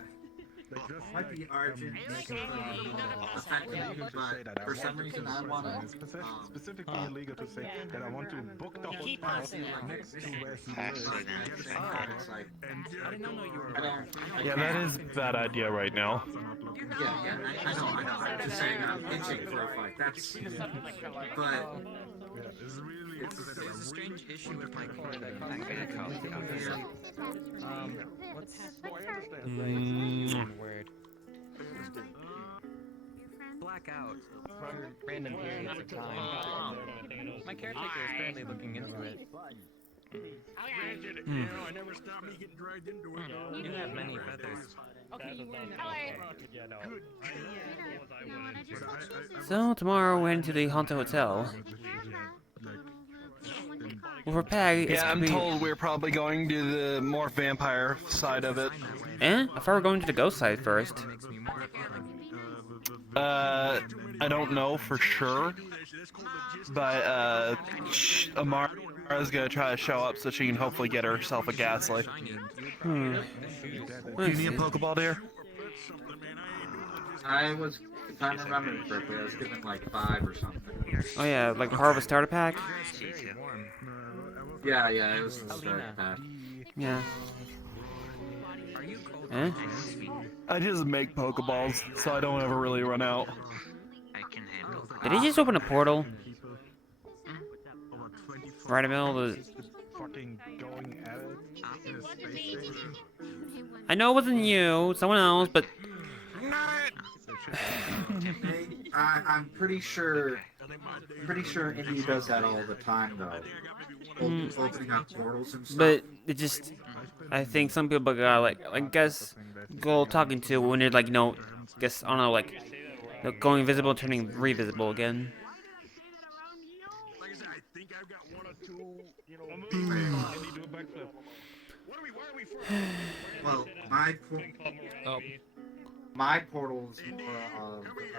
Might be urgent, effective, but for some reason I want to. Specifically illegal to say that I want to book the hotel next to where he lives. It's like, I don't. Yeah, that is a bad idea right now. Yeah, I know. Just saying, I'm itching for a fight. That's. But. There's a strange issue with my car that causes me word. Blackout for random periods of time. My caretaker is currently looking into it. I never stopped me getting dragged into it. You have many feathers. So tomorrow we're heading to the Haunted Hotel. Well, for Peg, Yeah, I'm told we're probably going to the more vampire side of it. Eh? I thought we were going to the ghost side first. I don't know for sure, but Amara's gonna try to show up so she can hopefully get herself a ghastly. Do you need a Pokeball, dear? I was, if I'm remembering correctly, I was given like 5 or something. Oh yeah, like part of a starter pack? Yeah, it was the starter pack. Yeah. Eh? I just make Pokeballs, so I don't ever really run out. Did he just open a portal? Right in the middle of the... I know it wasn't you, someone else, but... I'm pretty sure Indy does that all the time, though. Opening up portals and stuff. But it just... I think some people got, like, I guess, go talking to when they're, like, you know, guess, I don't know, like, going invisible, turning revisible again. Well, my portals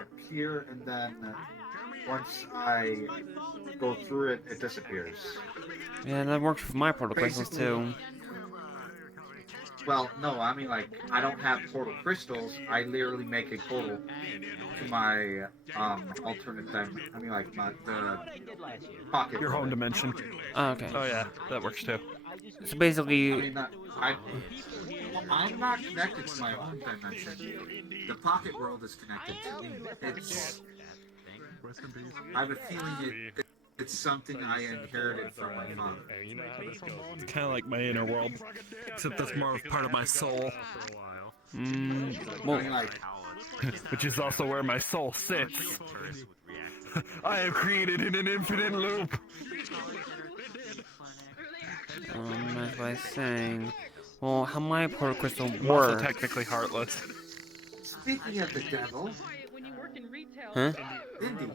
appear, and then once I go through it, it disappears. Yeah, that works for my portal crystals, too. Well, no, I mean, like, I don't have portal crystals. I literally make a portal to my alternate dimension. I mean, like, the pocket. Your home dimension. Oh, okay. Oh yeah, that works too. So basically... I mean, I'm not connected to my own dimension. The pocket world is connected to me. I have a feeling it's something I inherited from my father. It's kind of like my inner world, except that's more of part of my soul. Well, which is also where my soul sits. I am created in an infinite loop. As I was saying, well, how my portal crystal I'm works... also technically heartless. Speaking of the devil... Huh? Indy.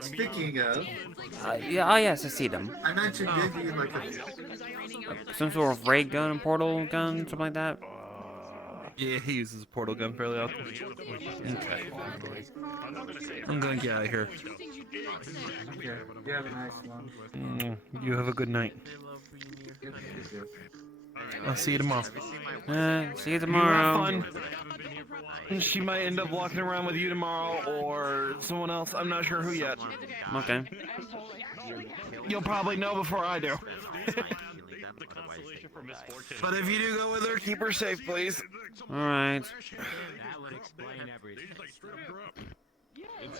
Speaking of... yeah, oh yes, I see them. I mentioned Indy like Some sort of ray gun and portal gun, something like that? Yeah, he uses a portal gun fairly often. Okay. I'm gonna get out of here. Okay, you have a nice one. You have a good night. I'll see you tomorrow. See you tomorrow. You have fun. She might end up walking around with you tomorrow, or someone else. I'm not sure who yet. Okay. You'll probably know before I do. But if you do go with her, keep her safe, please. Alright. That would explain everything.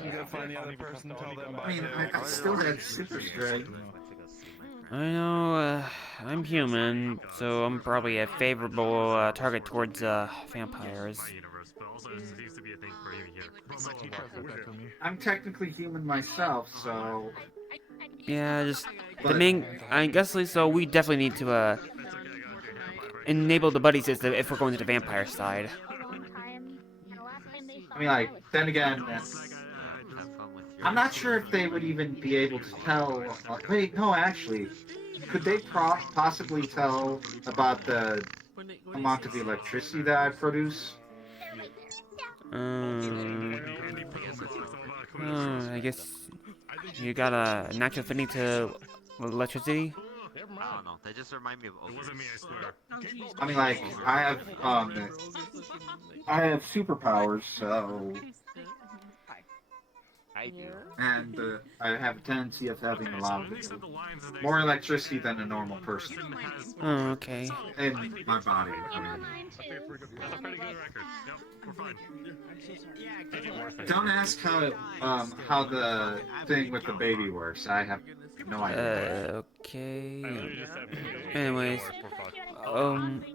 I'm gonna find the other person, tell them. I mean, I still had Super Stray. I know, I'm human, so I'm probably a favorable target towards vampires. I'm technically human myself, so... Yeah, just the main, I guess, so we definitely need to enable the buddy system if we're going to the vampire side. I mean, like, then again, I'm not sure if they would even be able to tell... wait, no, actually. Could they possibly tell about the amount of electricity that I produce? I guess you got a natural affinity to electricity? I don't know. They just remind me of ogres. It wasn't me, I swear. I mean, like, I have superpowers, so. I do. And I have a tendency of having a lot of more electricity than a normal person. Oh, okay. In my body. That's a pretty good record. Yep, we're fine. Don't ask how the thing with the baby works. I have no idea. Okay. Anyways,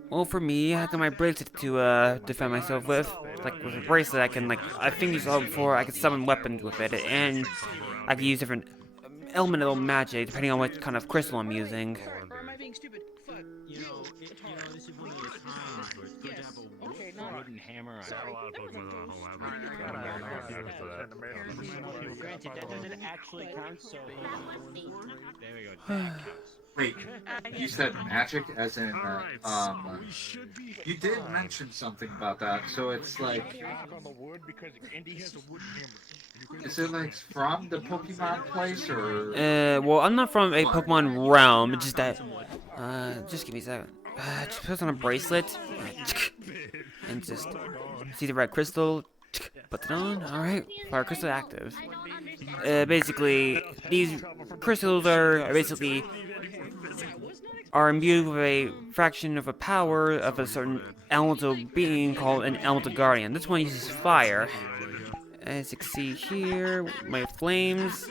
well, for me, I got my bracelet to defend myself with. Like with a bracelet, I can I think you saw before, I can summon weapons with it, and I can use different elemental magic depending on what kind of crystal I'm using. Or am I being stupid? Fuck. This is one of those times where it's good to have a wooden hammer. A lot of Pokemon on the whole Granted, that doesn't actually count, so. There we go. Wait, you said magic as in, you did mention something about that, so it's like, is it like from the Pokemon place, or? Well, I'm not from a Pokemon realm, it's just that, just give me a second. Just put on a bracelet, and just see the red crystal, put it on, alright, fire crystal active. Basically, these crystals are basically imbued with a fraction of a power of a certain elemental being called an elemental guardian. This one uses fire. As you can see here, my flames.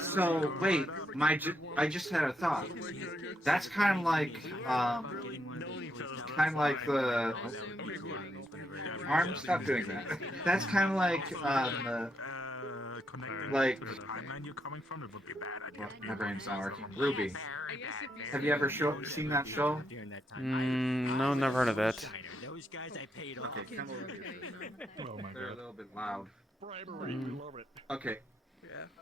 So wait, I just had a thought. That's kind of like the. Arm, stop doing that. That's kind of like my brain's not working. Ruby. Have you ever seen that show? No, never heard of it. Okay, come over here. They're a little bit loud. Okay.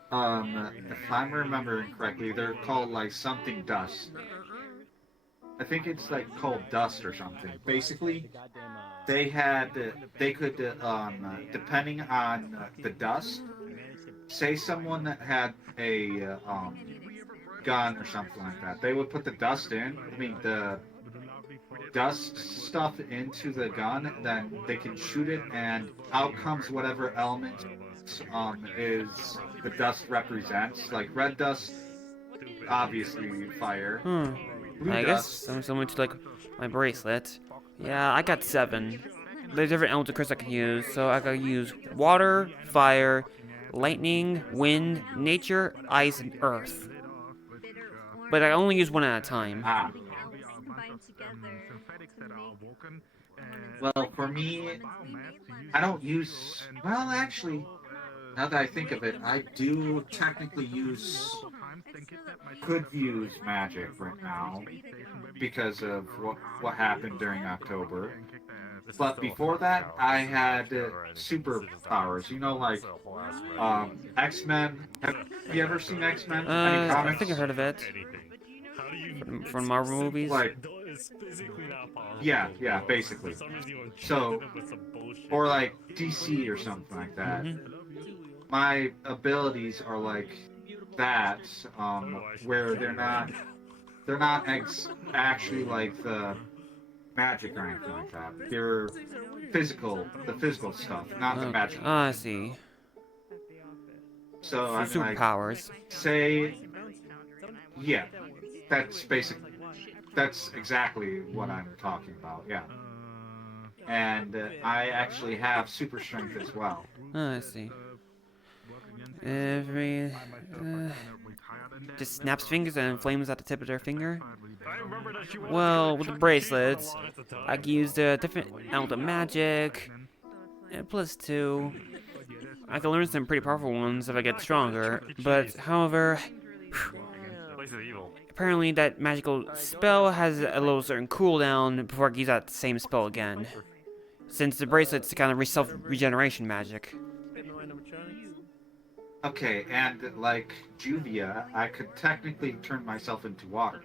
If I'm remembering correctly, they're called like something dust. I think it's like called dust or something. Basically, they could, depending on the dust, say someone that had a gun or something like that, they would put the dust in, the dust stuff into the gun, then they can shoot it, and out comes whatever element is the dust represents. Like red dust, obviously fire. I guess I'm similar to like my bracelet. Yeah, I got 7. There's different elemental crystals I can use, so I can use water, fire, lightning, wind, nature, ice, and earth. But I only use one at a time. Well, for me, I don't use. Well, actually, now that I think of it, I do technically could use magic right now because of what happened during October. But before that, I had superpowers. You know, like X-Men. Have you ever seen X-Men? Any comics? I think I heard of it. From Marvel movies. Like, yeah, basically. So, or like DC or something like that. My abilities are like that, where they're not actually like the magic or anything like that. They're the physical stuff, not the magic. I see. So I'm like, superpowers. Yeah, that's exactly what I'm talking about. Yeah. And I actually have super strength as well. I see. Just snaps fingers and flames at the tip of their finger. Well, with the bracelets, I can use the different elemental magic. And +2. I can learn some pretty powerful ones if I get stronger. But, however, apparently that magical spell has a little certain cooldown before I can use that same spell again. Since the bracelet's kind of self-regeneration magic. Okay, and like Juvia, I could technically turn myself into water.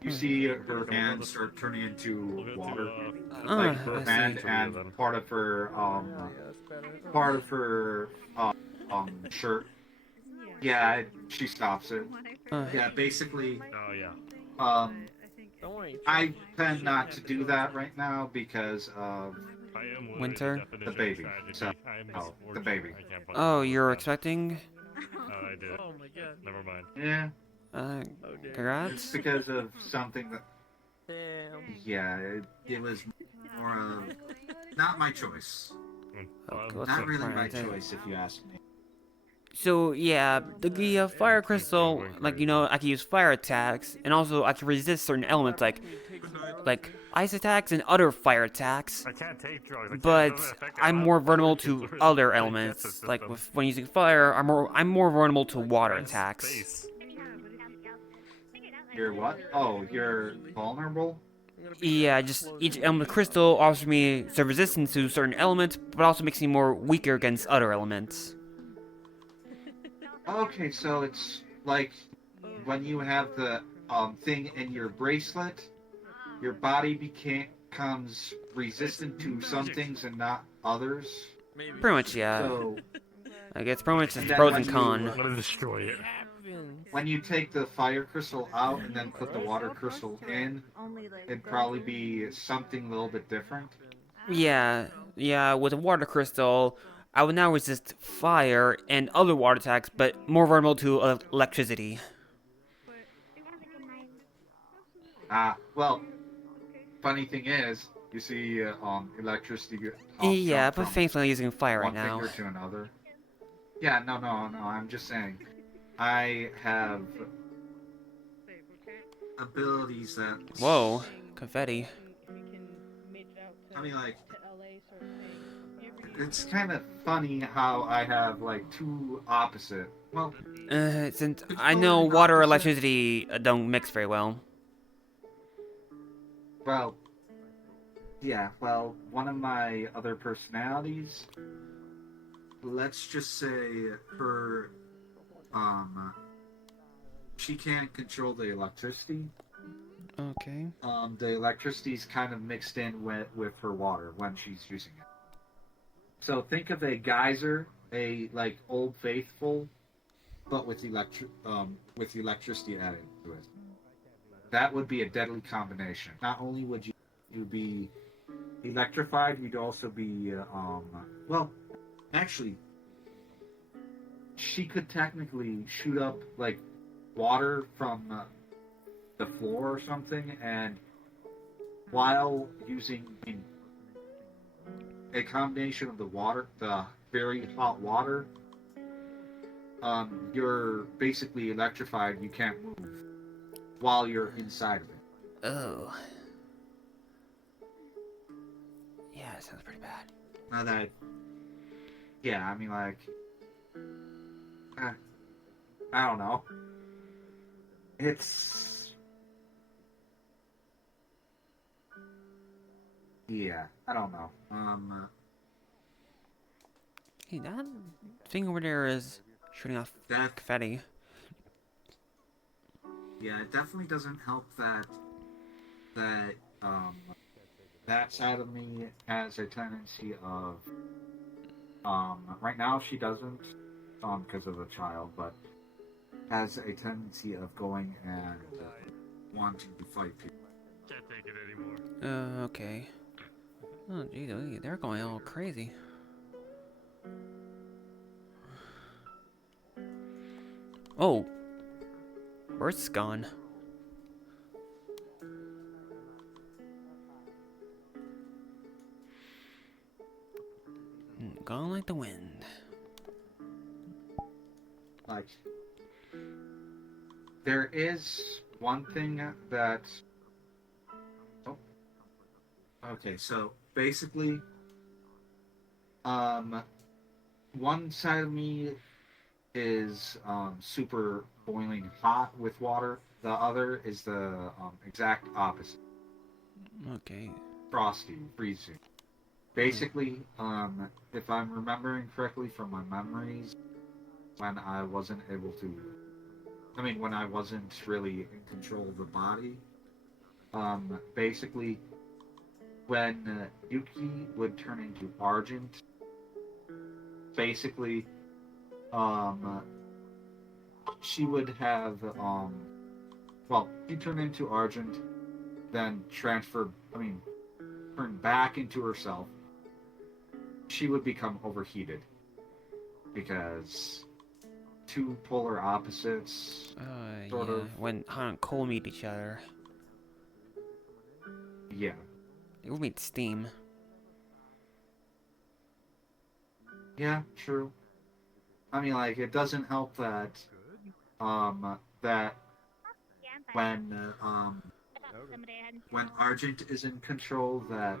You see her hands start turning into water, like her hand and part of her shirt. Yeah, she stops it. Uh. Yeah, basically. Oh yeah. Don't worry. I tend not to do that right now because of I am literally Winter? the the definition of baby. tragedy. So, I am oh, the misfortune. baby. I can't Oh, you're expecting? Oh, I did. Oh my god. Never mind. Yeah, Uh, Oh dear. it's congrats. because of something that. Damn. Yeah, it was more of not my choice. Okay, what's Not up, really my Brandon? choice, if you ask me. So yeah, the fire crystal, like I can use fire attacks, and also I can resist certain elements like ice attacks and other fire attacks. I can't take drugs. But I'm more vulnerable to other elements. Like when using fire, I'm more vulnerable to water attacks. You're what? Oh, you're vulnerable? Yeah, just each element crystal offers me some resistance to certain elements, but also makes me more weaker against other elements. Okay, so it's like when you have the thing in your bracelet, your body becomes resistant to some things and not others. Pretty much, yeah. So, I guess pretty much and it's then pros when and you- cons. I'm gonna destroy it. when you take the fire crystal out and then put the water crystal in, it'd probably be something a little bit different. Yeah, with a water crystal, I would now resist fire and other water attacks, but more vulnerable to electricity. Well, funny thing is, you see, electricity. Yeah, jump but from thankfully I'm using fire right one now. finger to another. Yeah, no. I'm just saying, I have abilities that. Whoa, confetti. I mean, like, it's kind of funny how I have like two opposite. Well, Since I know water and electricity don't mix very well. well, yeah. Well, one of my other personalities. Let's just say her. She can't control the electricity. Okay. The electricity's kind of mixed in with her water when she's using it. So think of a geyser, a like Old Faithful, but with electricity added to it. That would be a deadly combination. Not only would you be electrified, you'd also be well, actually, she could technically shoot up like water from the floor or something, and while using a combination of the very hot water, you're basically electrified. You can't move while you're inside of it. Oh. Yeah, it sounds pretty bad. Now that, yeah, I mean, like, I don't know. It's, yeah, I don't know. Hey, that thing over there is shooting off confetti. Yeah, it definitely doesn't help that that side of me has a tendency of right now she doesn't because of the child, but has a tendency of going and wanting to fight people. Can't take it anymore. Okay. Oh, geez, they're going all crazy. Oh. Earth's gone. Gone like the wind. Like, there is one thing that. Oh. Okay, so basically, one side of me is super boiling hot with water. The other is the exact opposite. Okay. Frosty, freezing. Basically, if I'm remembering correctly from my memories, when I wasn't able to, when I wasn't really in control of the body, basically, when Yuki would turn into Argent, basically, um, she would have, well, she turned into Argent, then turn back into herself. She would become overheated because two polar opposites, sort yeah. of. When hot and cold meet each other, Yeah. it would meet steam. Yeah, true. I mean, like, it doesn't help that, that when Argent is in control, that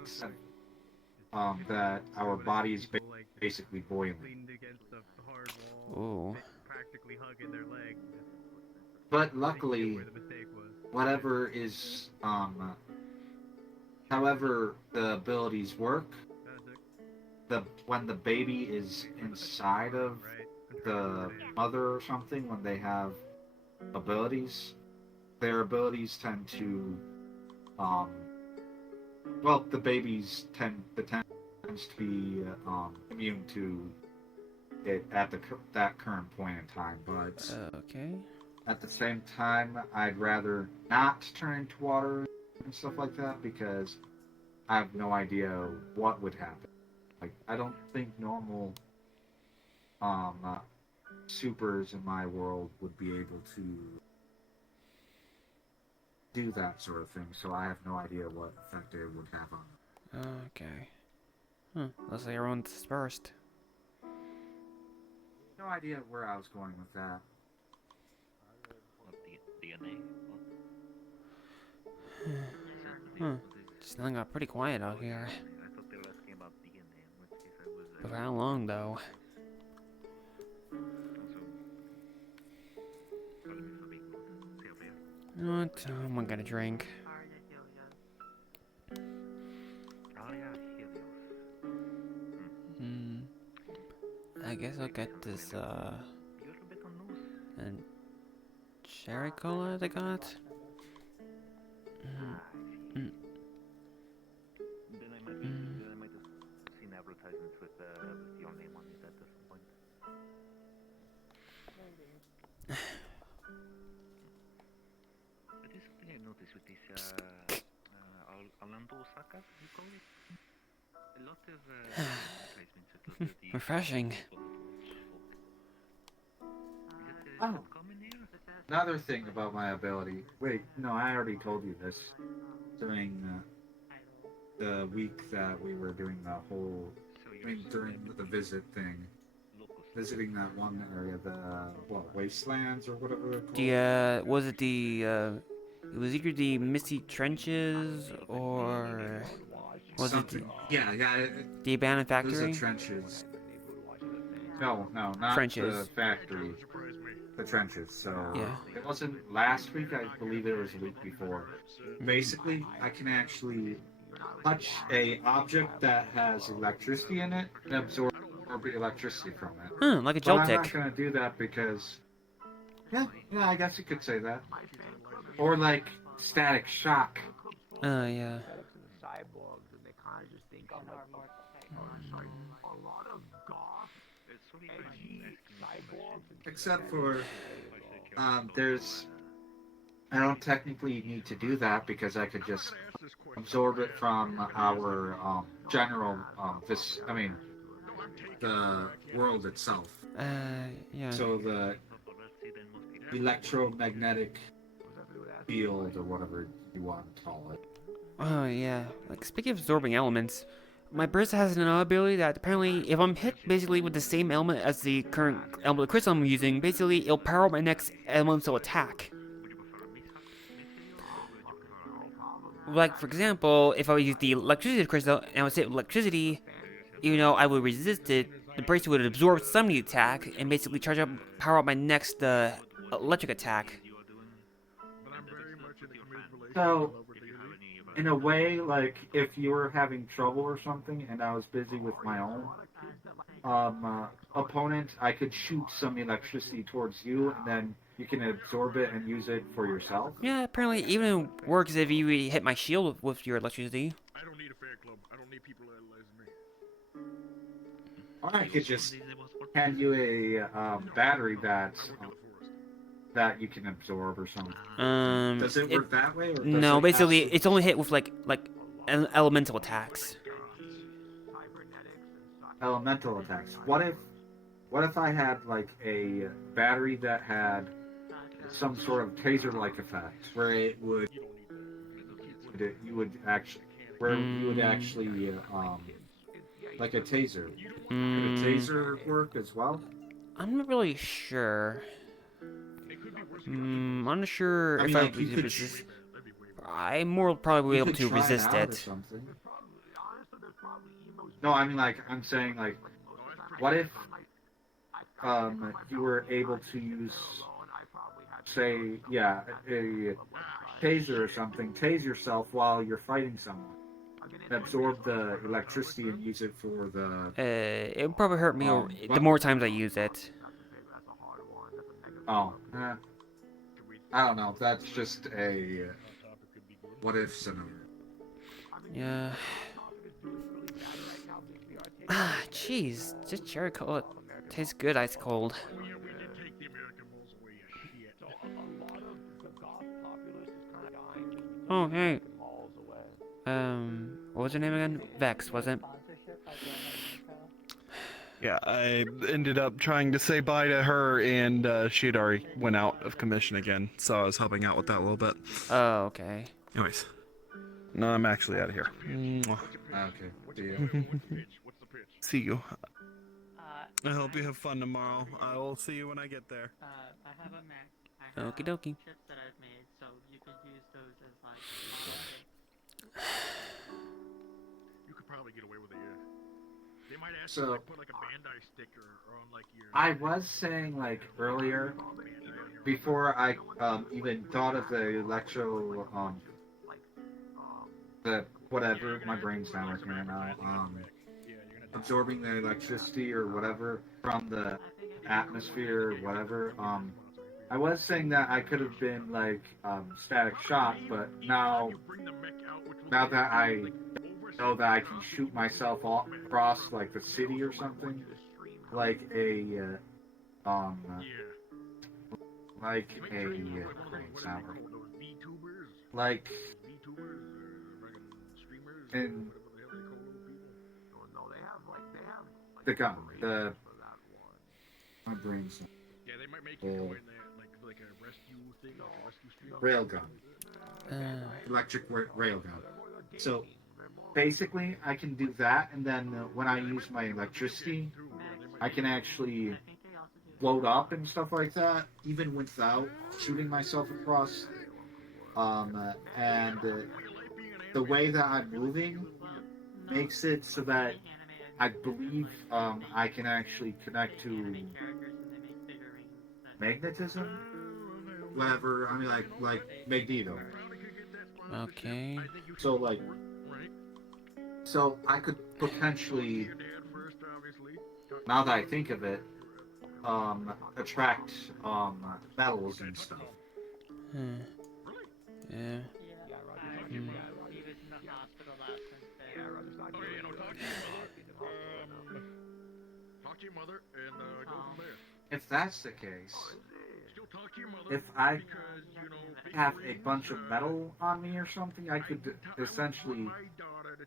our body is basically boiling. Leaned against a hard wall. Ooh. Practically hugging their leg. But luckily, whatever is, however the abilities work, when the baby is inside of the mother or something, when they have abilities, their abilities tend to, well, the babies tends to be immune to it at that current point in time. But okay. At the same time, I'd rather not turn into water and stuff like that because I have no idea what would happen. Like, I don't think normal supers in my world would be able to do that sort of thing, so I have no idea what effect it would have on them. Okay. Huh. Looks like everyone's dispersed. No idea where I was going with that. Huh. Just something got pretty quiet out here. But for how long, though? You know what? I'm gonna get a drink. I guess I'll get this, and cherry cola they got. Advertisements with your name on it at this point. But there's something I noticed with this Orlandosaka, you call it? A lot of advertisements with the Refreshing. Oh. Another thing about my ability. Wait, no, I already told you this during the week that we were doing the whole, during the visit thing, visiting that one area, the wastelands or whatever they're called. The was it the it was either the Misty Trenches or was Something. it the abandoned factory? It was the trenches. No, not Trenches. the factory. The trenches. So yeah. It wasn't last week. I believe it was the week before. Basically, I can actually touch a object that has electricity in it and absorb electricity from it. Like a But gel I'm tick. not gonna do that because yeah, I guess you could say that. Or like static shock. Yeah. Except for there's I don't technically need to do that because I could just absorb it from our general the world itself. Yeah. So the electromagnetic field or whatever you want to call it. Oh yeah. Like speaking of absorbing elements, my burst has an ability that apparently if I'm hit basically with the same element as the current element of crystal I'm using, basically it'll power up my next elemental attack. Like for example, if I would use the electricity crystal and I would hit electricity, even though I would resist it, the brace would absorb some of the attack and basically power up my next electric attack. So, in a way, like, if you were having trouble or something and I was busy with my own opponent, I could shoot some electricity towards you and then you can absorb it and use it for yourself. Yeah, apparently even works if you hit my shield with your electricity. I don't need a fan club. I don't need people idolizing me. Or I could just hand you a battery that you can absorb or something. Does it work that way? Or does No, it basically, absolutely- it's only hit with like elemental attacks. Elemental attacks. What if I had like a battery that had some sort of taser-like effect, where it would you would actually like a taser. Would a taser work as well? I'm not really sure. I'm not sure I if mean, I like, would you could resist. I more probably be You able could to try it resist out or it. something. No, I mean, like, I'm saying, like, what if you were able to use, say, yeah, a taser or something, tase yourself while you're fighting someone, absorb the electricity and use it for the. It would probably hurt me the more times I use it. Oh, I don't know. That's just a what if scenario. Yeah. Ah, jeez, just cherry cola tastes good ice cold. Oh, hey. What was her name again? Vex, wasn't it? Yeah, I ended up trying to say bye to her, and she had already went out of commission again, so I was helping out with that a little bit. Oh, okay. Anyways, no, I'm actually out of here. Okay. See you. See you. I hope you have fun tomorrow. I will see you when I get there. I have a Mac. I have Okie dokie. chips that I've made, so you could use those as like. You could probably get away with it. They might ask So- you to like, put like a Bandai sticker on like your. I was saying like earlier, before I even thought of the electro the whatever, my brain's not working right now. Absorbing the electricity or whatever from the atmosphere or whatever. I was saying that I could have been like static shock, but now that I know that I can shoot myself across like the city or something, like a like in the gun, my brain's Yeah, they might make you go in there like a rescue thing, like a rescue stream. railgun, electric railgun. So basically, I can do that, and then when I use my electricity, I can actually float up and stuff like that, even without shooting myself across. And the way that I'm moving makes it so that I believe I can actually connect to magnetism. Whatever, I mean, like Magneto. Okay. So I could potentially, now that I think of it, attract metals and stuff. Yeah. Talk to your mother and go from there. If that's the case, if I have a bunch of metal on me or something, I could essentially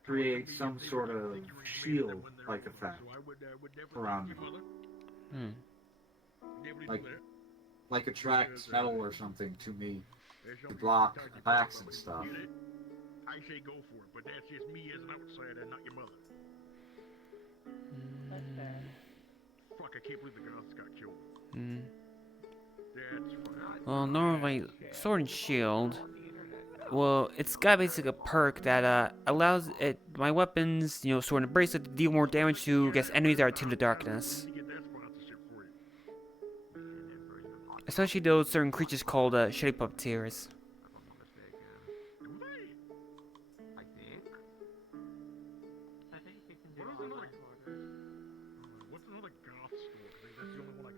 create some sort of shield-like effect around me. Like attract metal or something to me to block attacks and stuff. I say go for it, but that's just me as an outsider, not your mother. Fuck, I can't believe the Goths got killed. That's fine. Well, normally, Sword and Shield, well, it's got basically a perk that allows my weapons, Sword and Bracelet, to deal more damage to, enemies that are to the darkness. Especially those certain creatures called Shitty Puppeteers. What's another Goth store? I think that's the only one I can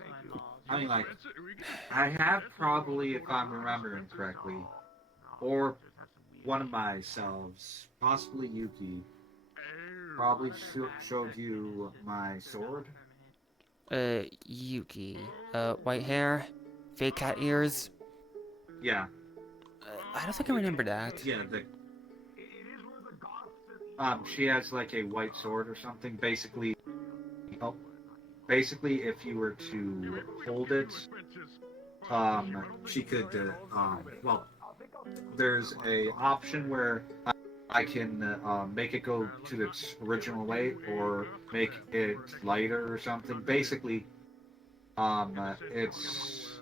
think of. I mean, like, I have probably, if I'm remembering correctly, or one of my selves, possibly Yuki, probably showed you my sword. Yuki. White hair, fake cat ears. Yeah. I don't think I remember that. Yeah, she has like a white sword or something. Basically, if you were to hold it, she could, well, there's a option where I can make it go to its original weight or make it lighter or something. Basically, it's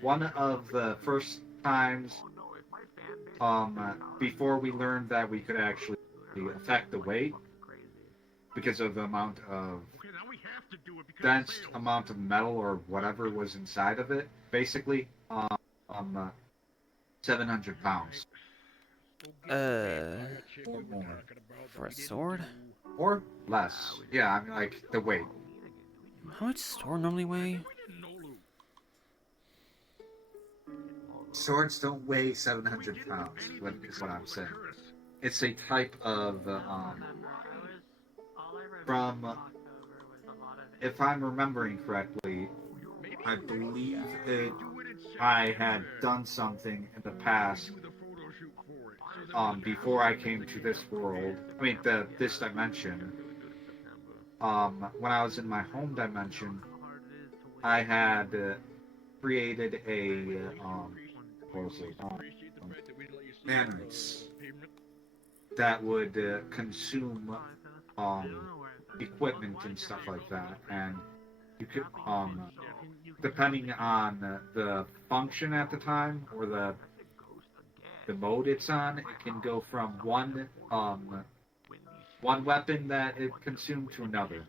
one of the first times before we learned that we could actually affect the weight because of the amount of dense amount of metal or whatever was inside of it. Basically, 700 pounds. Or more. For a sword? Or less. Yeah, I mean, like, the weight. How much sword normally weigh? Swords don't weigh 700 pounds, is what I'm saying. It's a type of, if I'm remembering correctly, I believe I had done something in the past, before I came to this world, this dimension. When I was in my home dimension, I had created a, what was it? Nanites that would consume equipment and stuff like that, and you could, depending on the function at the time or the mode it's on, it can go from one weapon that it consumed to another.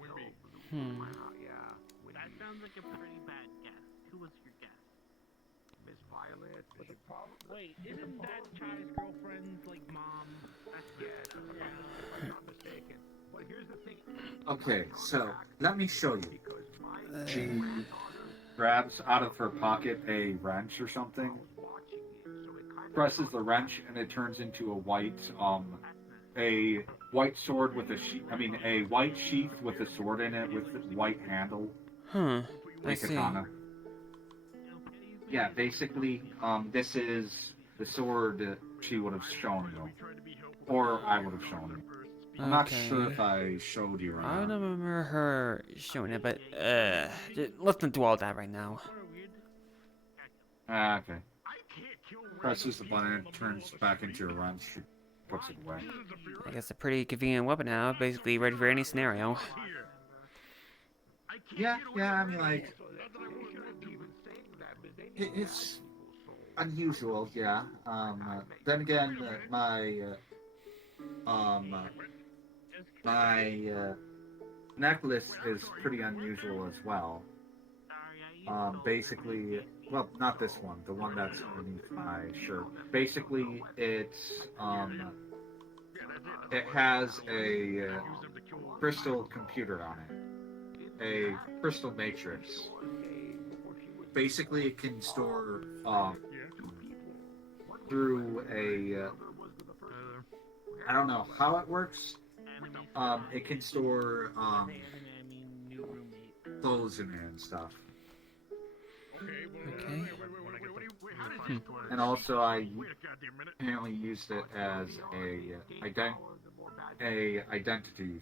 That sounds like a pretty bad guess. Who was your guess? Miss Violet. Wait, isn't that Chai's girlfriend's like mom? I'm not mistaken. But here's the thing. Okay, so let me show you. She grabs out of her pocket a wrench or something, presses the wrench, and it turns into a white sword with a white sheath with a sword in it with a white handle. I see. Katana. Yeah, basically, this is the sword she would have shown you, or I would have shown you. I'm not sure if I showed you or not. I don't remember her showing it, but let's not do all that right now. Okay. Presses the button, it turns back into a wrench. She puts it away. I guess a pretty convenient weapon now, basically ready for any scenario. Yeah, I mean, like, it's unusual, yeah. Then again, my necklace is pretty unusual as well. Basically, well, not this one, the one that's underneath my shirt. Basically, it has a crystal computer on it. A crystal matrix. Basically, it can store through a I don't know how it works. It can store clothes in there and stuff. Okay. And also, I apparently used it as a identity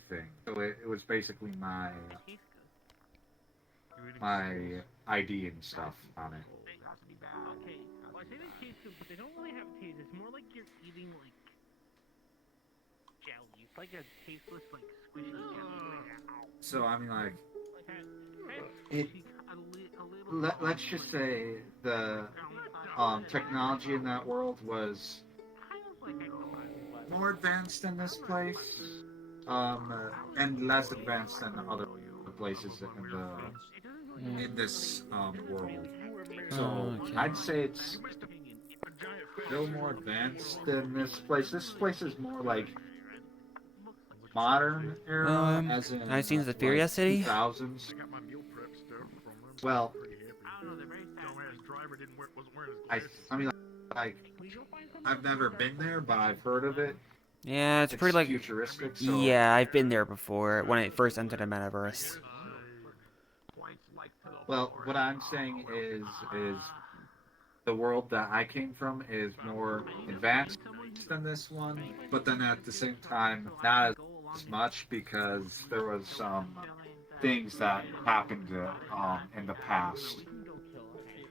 thing. So it was basically my ID and stuff on it. Okay, well, I say they taste good, but they don't really have a taste. It's more like you're eating, like, jelly. It's like a tasteless, like, squishy jelly. So, I mean, like, let's just say the technology in that world was more advanced than this place, and less advanced than other places in this world. So I'd say it's still more advanced than this place. This place is more like modern era, as in I've seen the like Furious City. 2000s. Well, I mean, like, I've never been there, but I've heard of it. Yeah, it's pretty like futuristic. So yeah, I've been there before when I first entered the metaverse. well, what I'm saying is the world that I came from is more advanced than this one, but then at the same time not as much because there was some things that happened in the past.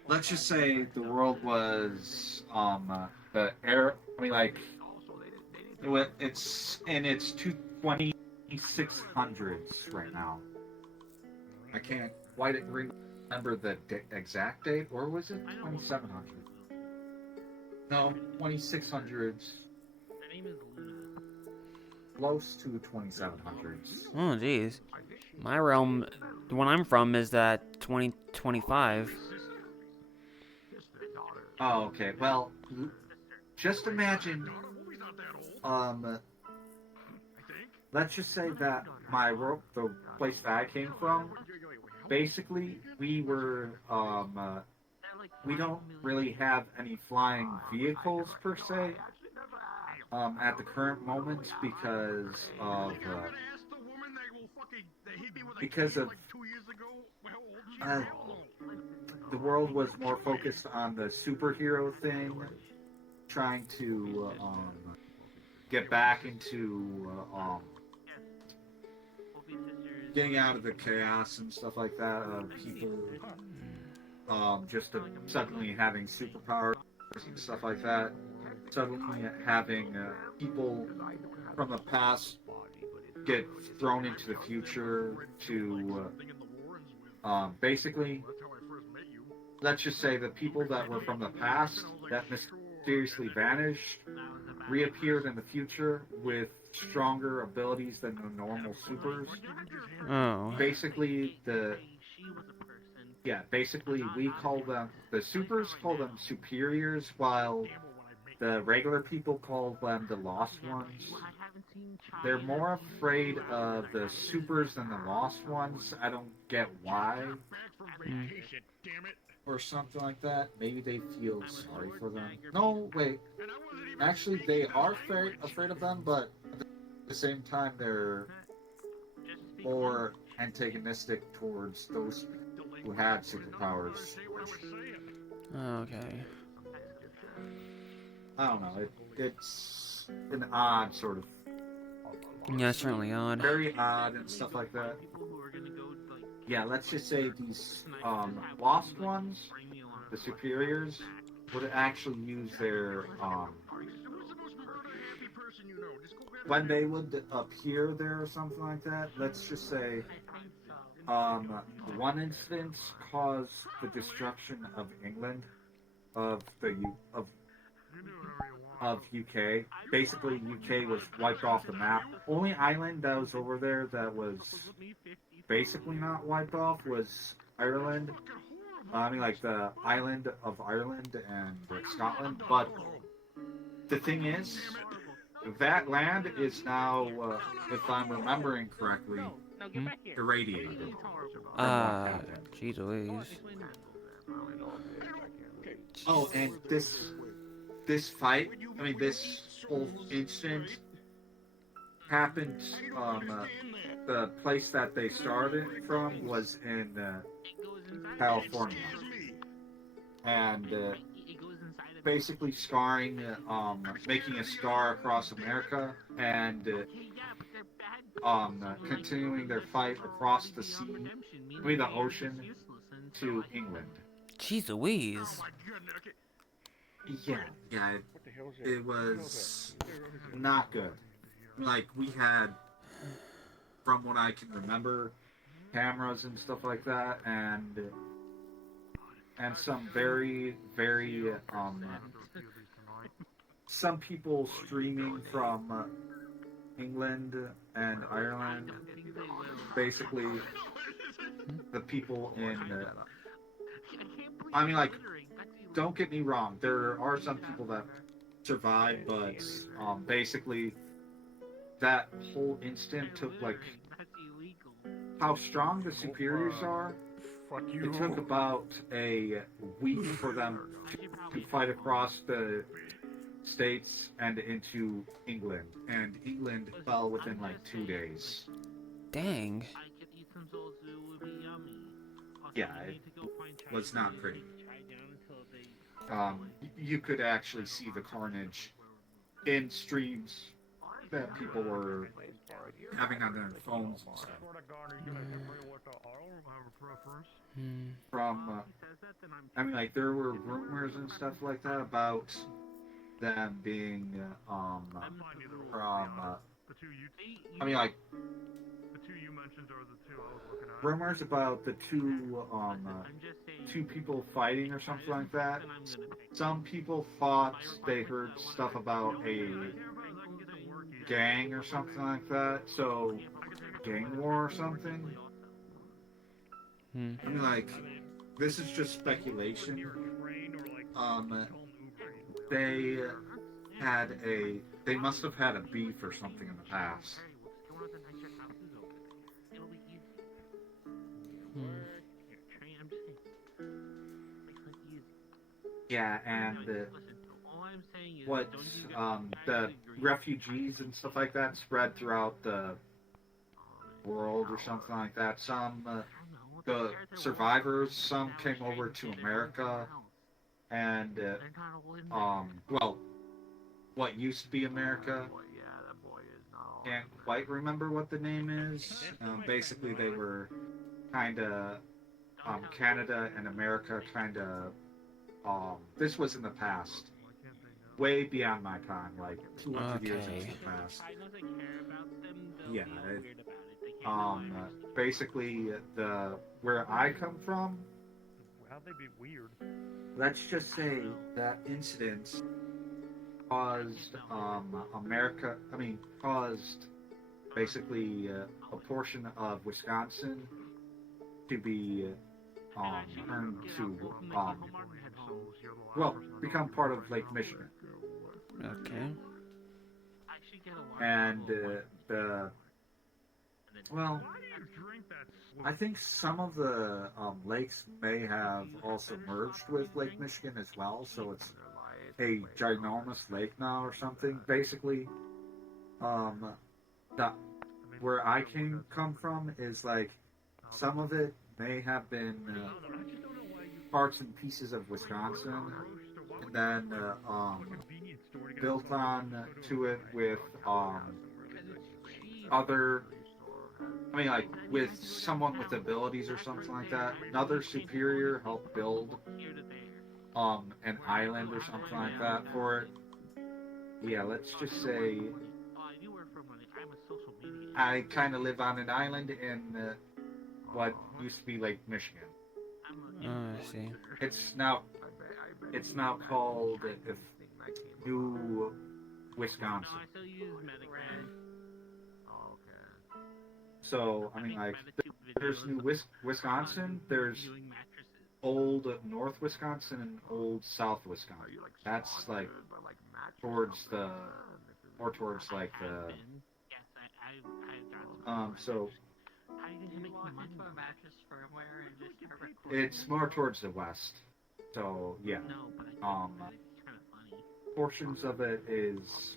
Let's just say the world was the air. I mean, like it's in its 2600s right now. I can't quite remember the exact date, or was it 2700? No, 2600s. Close to 2700s. Oh, jeez. My realm, the one I'm from, is that 2025. Oh, okay. Well, just imagine. Let's just say that the place that I came from, basically, we were we don't really have any flying vehicles per se at the current moment because of the world was more focused on the superhero thing, trying to get back into getting out of the chaos and stuff like that of people just suddenly having superpowers and stuff like that. Suddenly having people from the past get thrown into the future to basically, let's just say the people that were from the past that mysteriously vanished reappeared in the future with stronger abilities than the normal supers. Oh. Basically, basically we call them, the supers call them superiors, while the regular people call them the lost ones. They're more afraid of the supers than the lost ones. I don't get why. Or something like that. Maybe they feel sorry for them. No, wait. Actually, they are afraid of them, but at the same time, they're more antagonistic towards those who had superpowers. Okay. I don't know. It's an odd sort of. Yeah, it's certainly odd. Very odd and stuff like that. Yeah, let's just say these lost ones, the superiors, would actually use their when they would appear there or something like that. Let's just say one instance caused the destruction of England, of UK. Basically, UK was wiped off the map. Only island that was over there that was basically not wiped off was Ireland. I mean, like the island of Ireland and Scotland. But the thing is, that land is now, if I'm remembering correctly, irradiated. Jeez Louise. Oh, and this fight, I mean, this whole incident happened, the place that they started from was in California. And basically scarring, making a scar across America, and continuing their fight across the sea, the ocean, to England. Jeez Louise. Yeah, it was not good. Like, we had, from what I can remember, cameras and stuff like that, and some very, very, some people streaming from England and Ireland. Basically, the people in, I mean, like, don't get me wrong, there are some people that survived, but basically that whole instant took, like, how strong the superiors are. It took about a week for them to fight across the states and into England, and England fell within like 2 days. Dang. I could eat some souls, it would be yummy. Also, Yeah, you it need to go find was China not and pretty. take China down until they You could actually see the carnage in streams that people were having on their phones and stuff. From, I mean, like, there were rumors and stuff like that about them being, I mean, like, The two you mentioned are the two I was looking at. rumors about the two people fighting or something like that. Some people thought they heard stuff about a gang or something like that. So, gang war or something. I mean, like, this is just speculation. They must have had a beef or something in the past. Yeah, and the refugees and stuff like that spread throughout the world or something like that. Some, the survivors, some came over to America, and, well, what used to be America. Can't quite remember what the name is. Basically, they were kind of, Canada and America kind of, this was in the past. Way beyond my time, like 200 years into the past. Yeah, basically, where I come from, How'd they be weird? let's just say that incident caused caused basically a portion of Wisconsin to be turned to become part of Lake Michigan. Okay. And I think some of the lakes may have also merged with Lake Michigan as well, so it's a ginormous lake now or something. Basically, where I come from is like some of it may have been parts and pieces of Wisconsin, and then built on to it with other. I mean, like with someone with abilities or something like that. Another superior helped build an island or something like that for it. Yeah, let's just say I kind of live on an island in what used to be Lake Michigan. I see. It's now called New Wisconsin. So, I mean, like, there's New Wisconsin, there's Old North Wisconsin, and Old South Wisconsin. That's, like, towards the so, it's more towards the west. So, yeah. Portions of it is,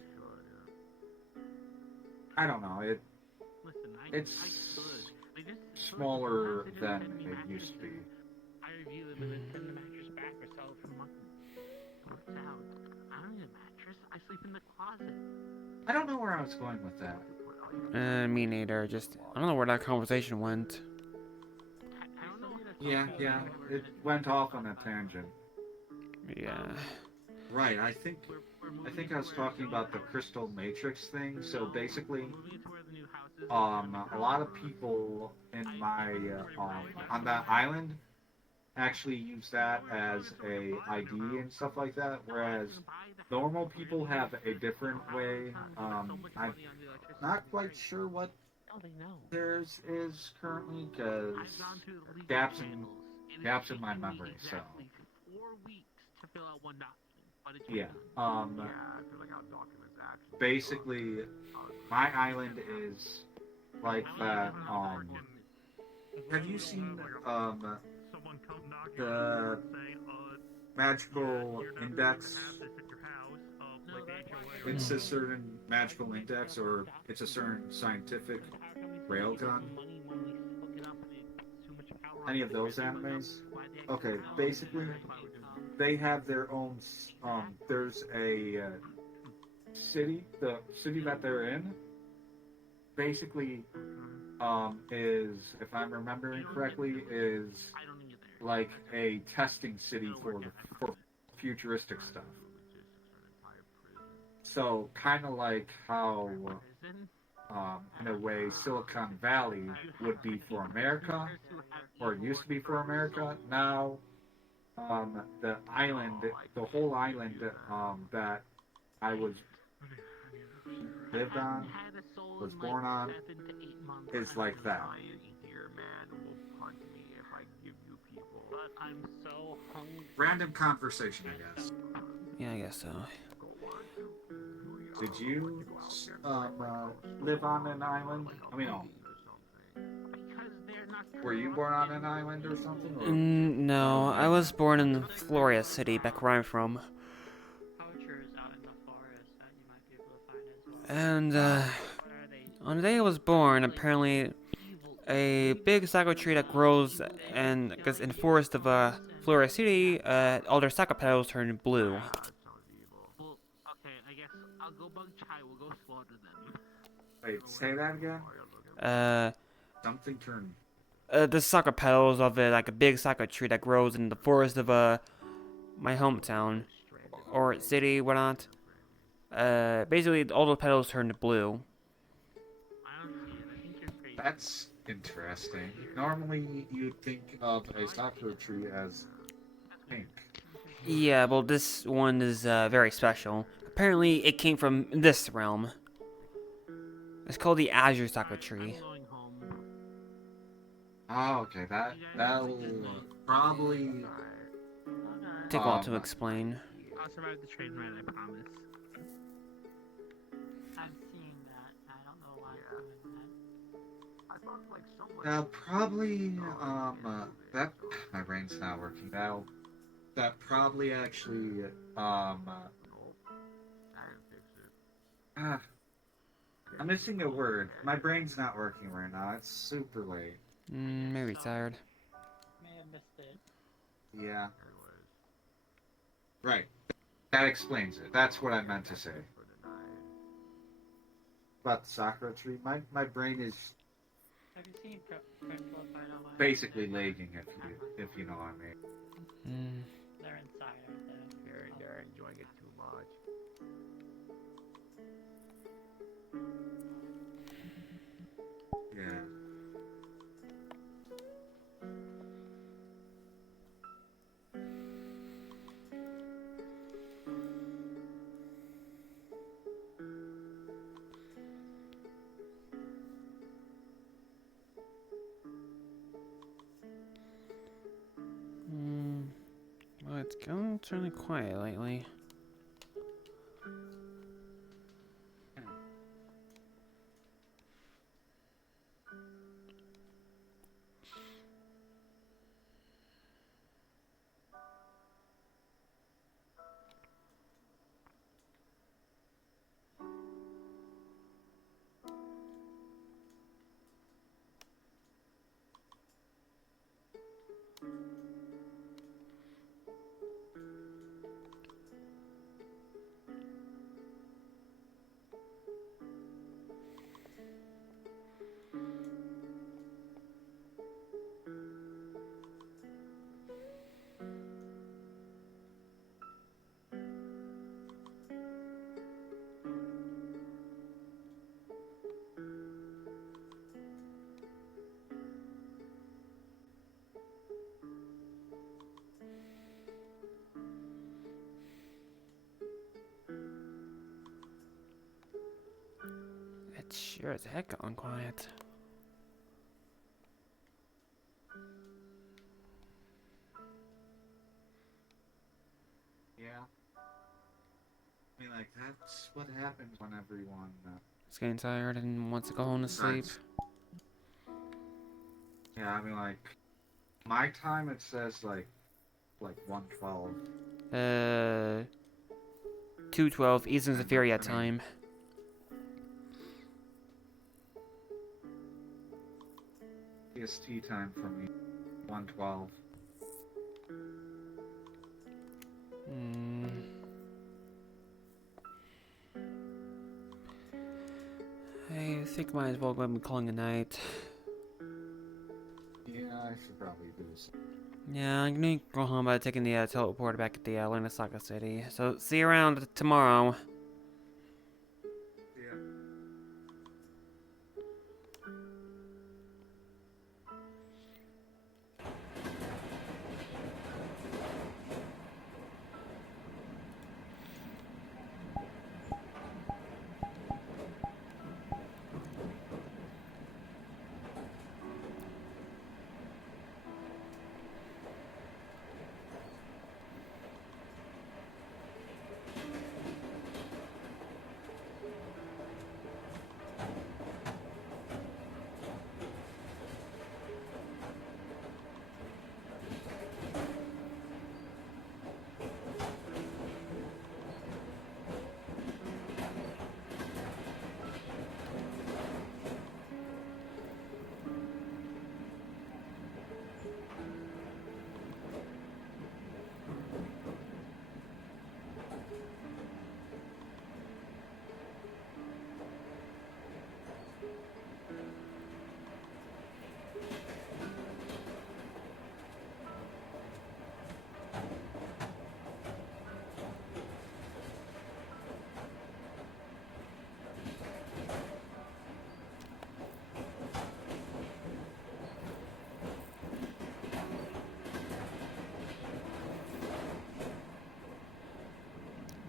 I don't know, it's smaller than it used to be. I review them and then send the mattress back or sell it for money. What's out? I don't need a mattress. I sleep in the closet. I don't know where I was going with that. Me neither. Just I don't know where that conversation went. Yeah, it went off on a tangent. Yeah. Right, I think I was talking about the crystal matrix thing. So basically, a lot of people in my on that island actually use that as a ID and stuff like that, whereas normal people have a different way. I'm not quite sure what theirs is currently because gaps in my memory. So yeah, basically, my island is like that. Have you seen magical index. It's a certain magical index, or it's a certain scientific railgun. Any of those animes? Okay, basically, they have their own. There's a city. The city that they're in, basically, is, if I'm remembering correctly, is like a testing city for futuristic stuff. So kind of like how, in a way, Silicon Valley would be for America, or it used to be for America. Now, the island, the whole island that I lived on, was born on, is like that. I'm so hungry. Random conversation, I guess. Yeah, I guess so. Did you live on an island? I mean, oh. Were you born on an island or something? Or No, I was born in Florida City, back where I'm from. And on the day I was born, apparently a big sago tree that grows and goes in the forest of Florida City, all their sago petals turn blue. Well, okay, I guess I'll go bug chai. We'll go slaughter them. Wait, say that again? Something turned. The sago petals of like a big sago tree that grows in the forest of my hometown or city, whatnot. Basically all the petals turn blue. That's interesting. Normally, you'd think of a sakura tree as pink. Yeah, well, this one is very special. Apparently, it came from this realm. It's called the Azure Sakura tree. Oh, okay. That'll probably take a while to explain. I'll survive the train ride, I promise. I'm seeing that. I don't know why I'm doing that. I thought like someone. Now, probably that my brain's not working. That probably actually I'm missing a word. My brain's not working right now. It's super late. Maybe tired. May have missed it. Yeah. Right. That explains it. That's what I meant to say. About the sakura tree, my brain is Have you seen basically lagging, if you know what I mean. They're inside, aren't they? They're enjoying it too much. Yeah. Well, it's going really quiet lately. It's sure as heck gone quiet. Yeah. I mean, like, that's what happens when everyone. It's getting tired and wants to go home to sleep. Yeah, I mean, like, my time it says, like, like 112. 2:12 Eastern Zephyria time. PST time for me, 112. I think might as well go ahead and be calling a night. Yeah, I should probably do this. Yeah, I'm gonna go home by taking the teleport back at the Orlandosaka city. So see you around tomorrow. Yeah.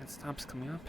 It stops coming up.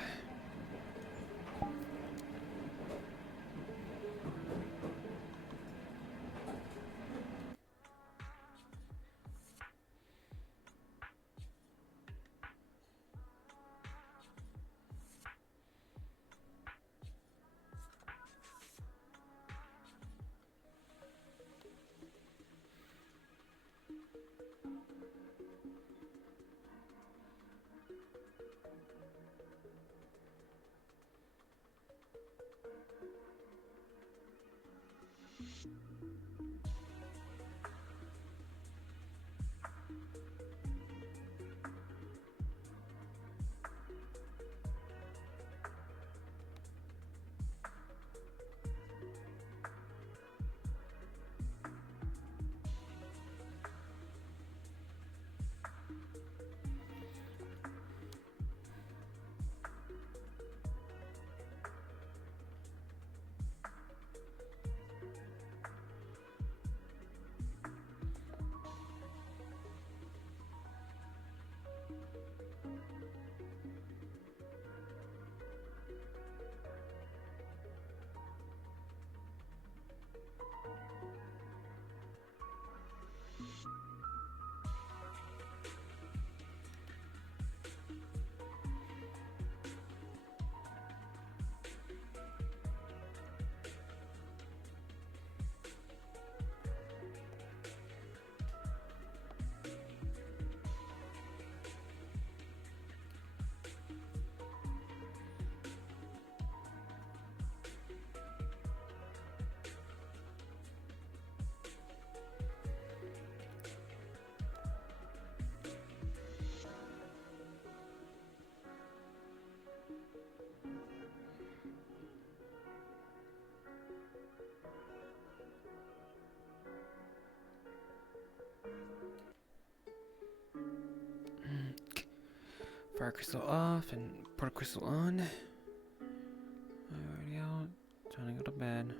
Fire crystal off and port crystal on. Already out. Trying to go to bed.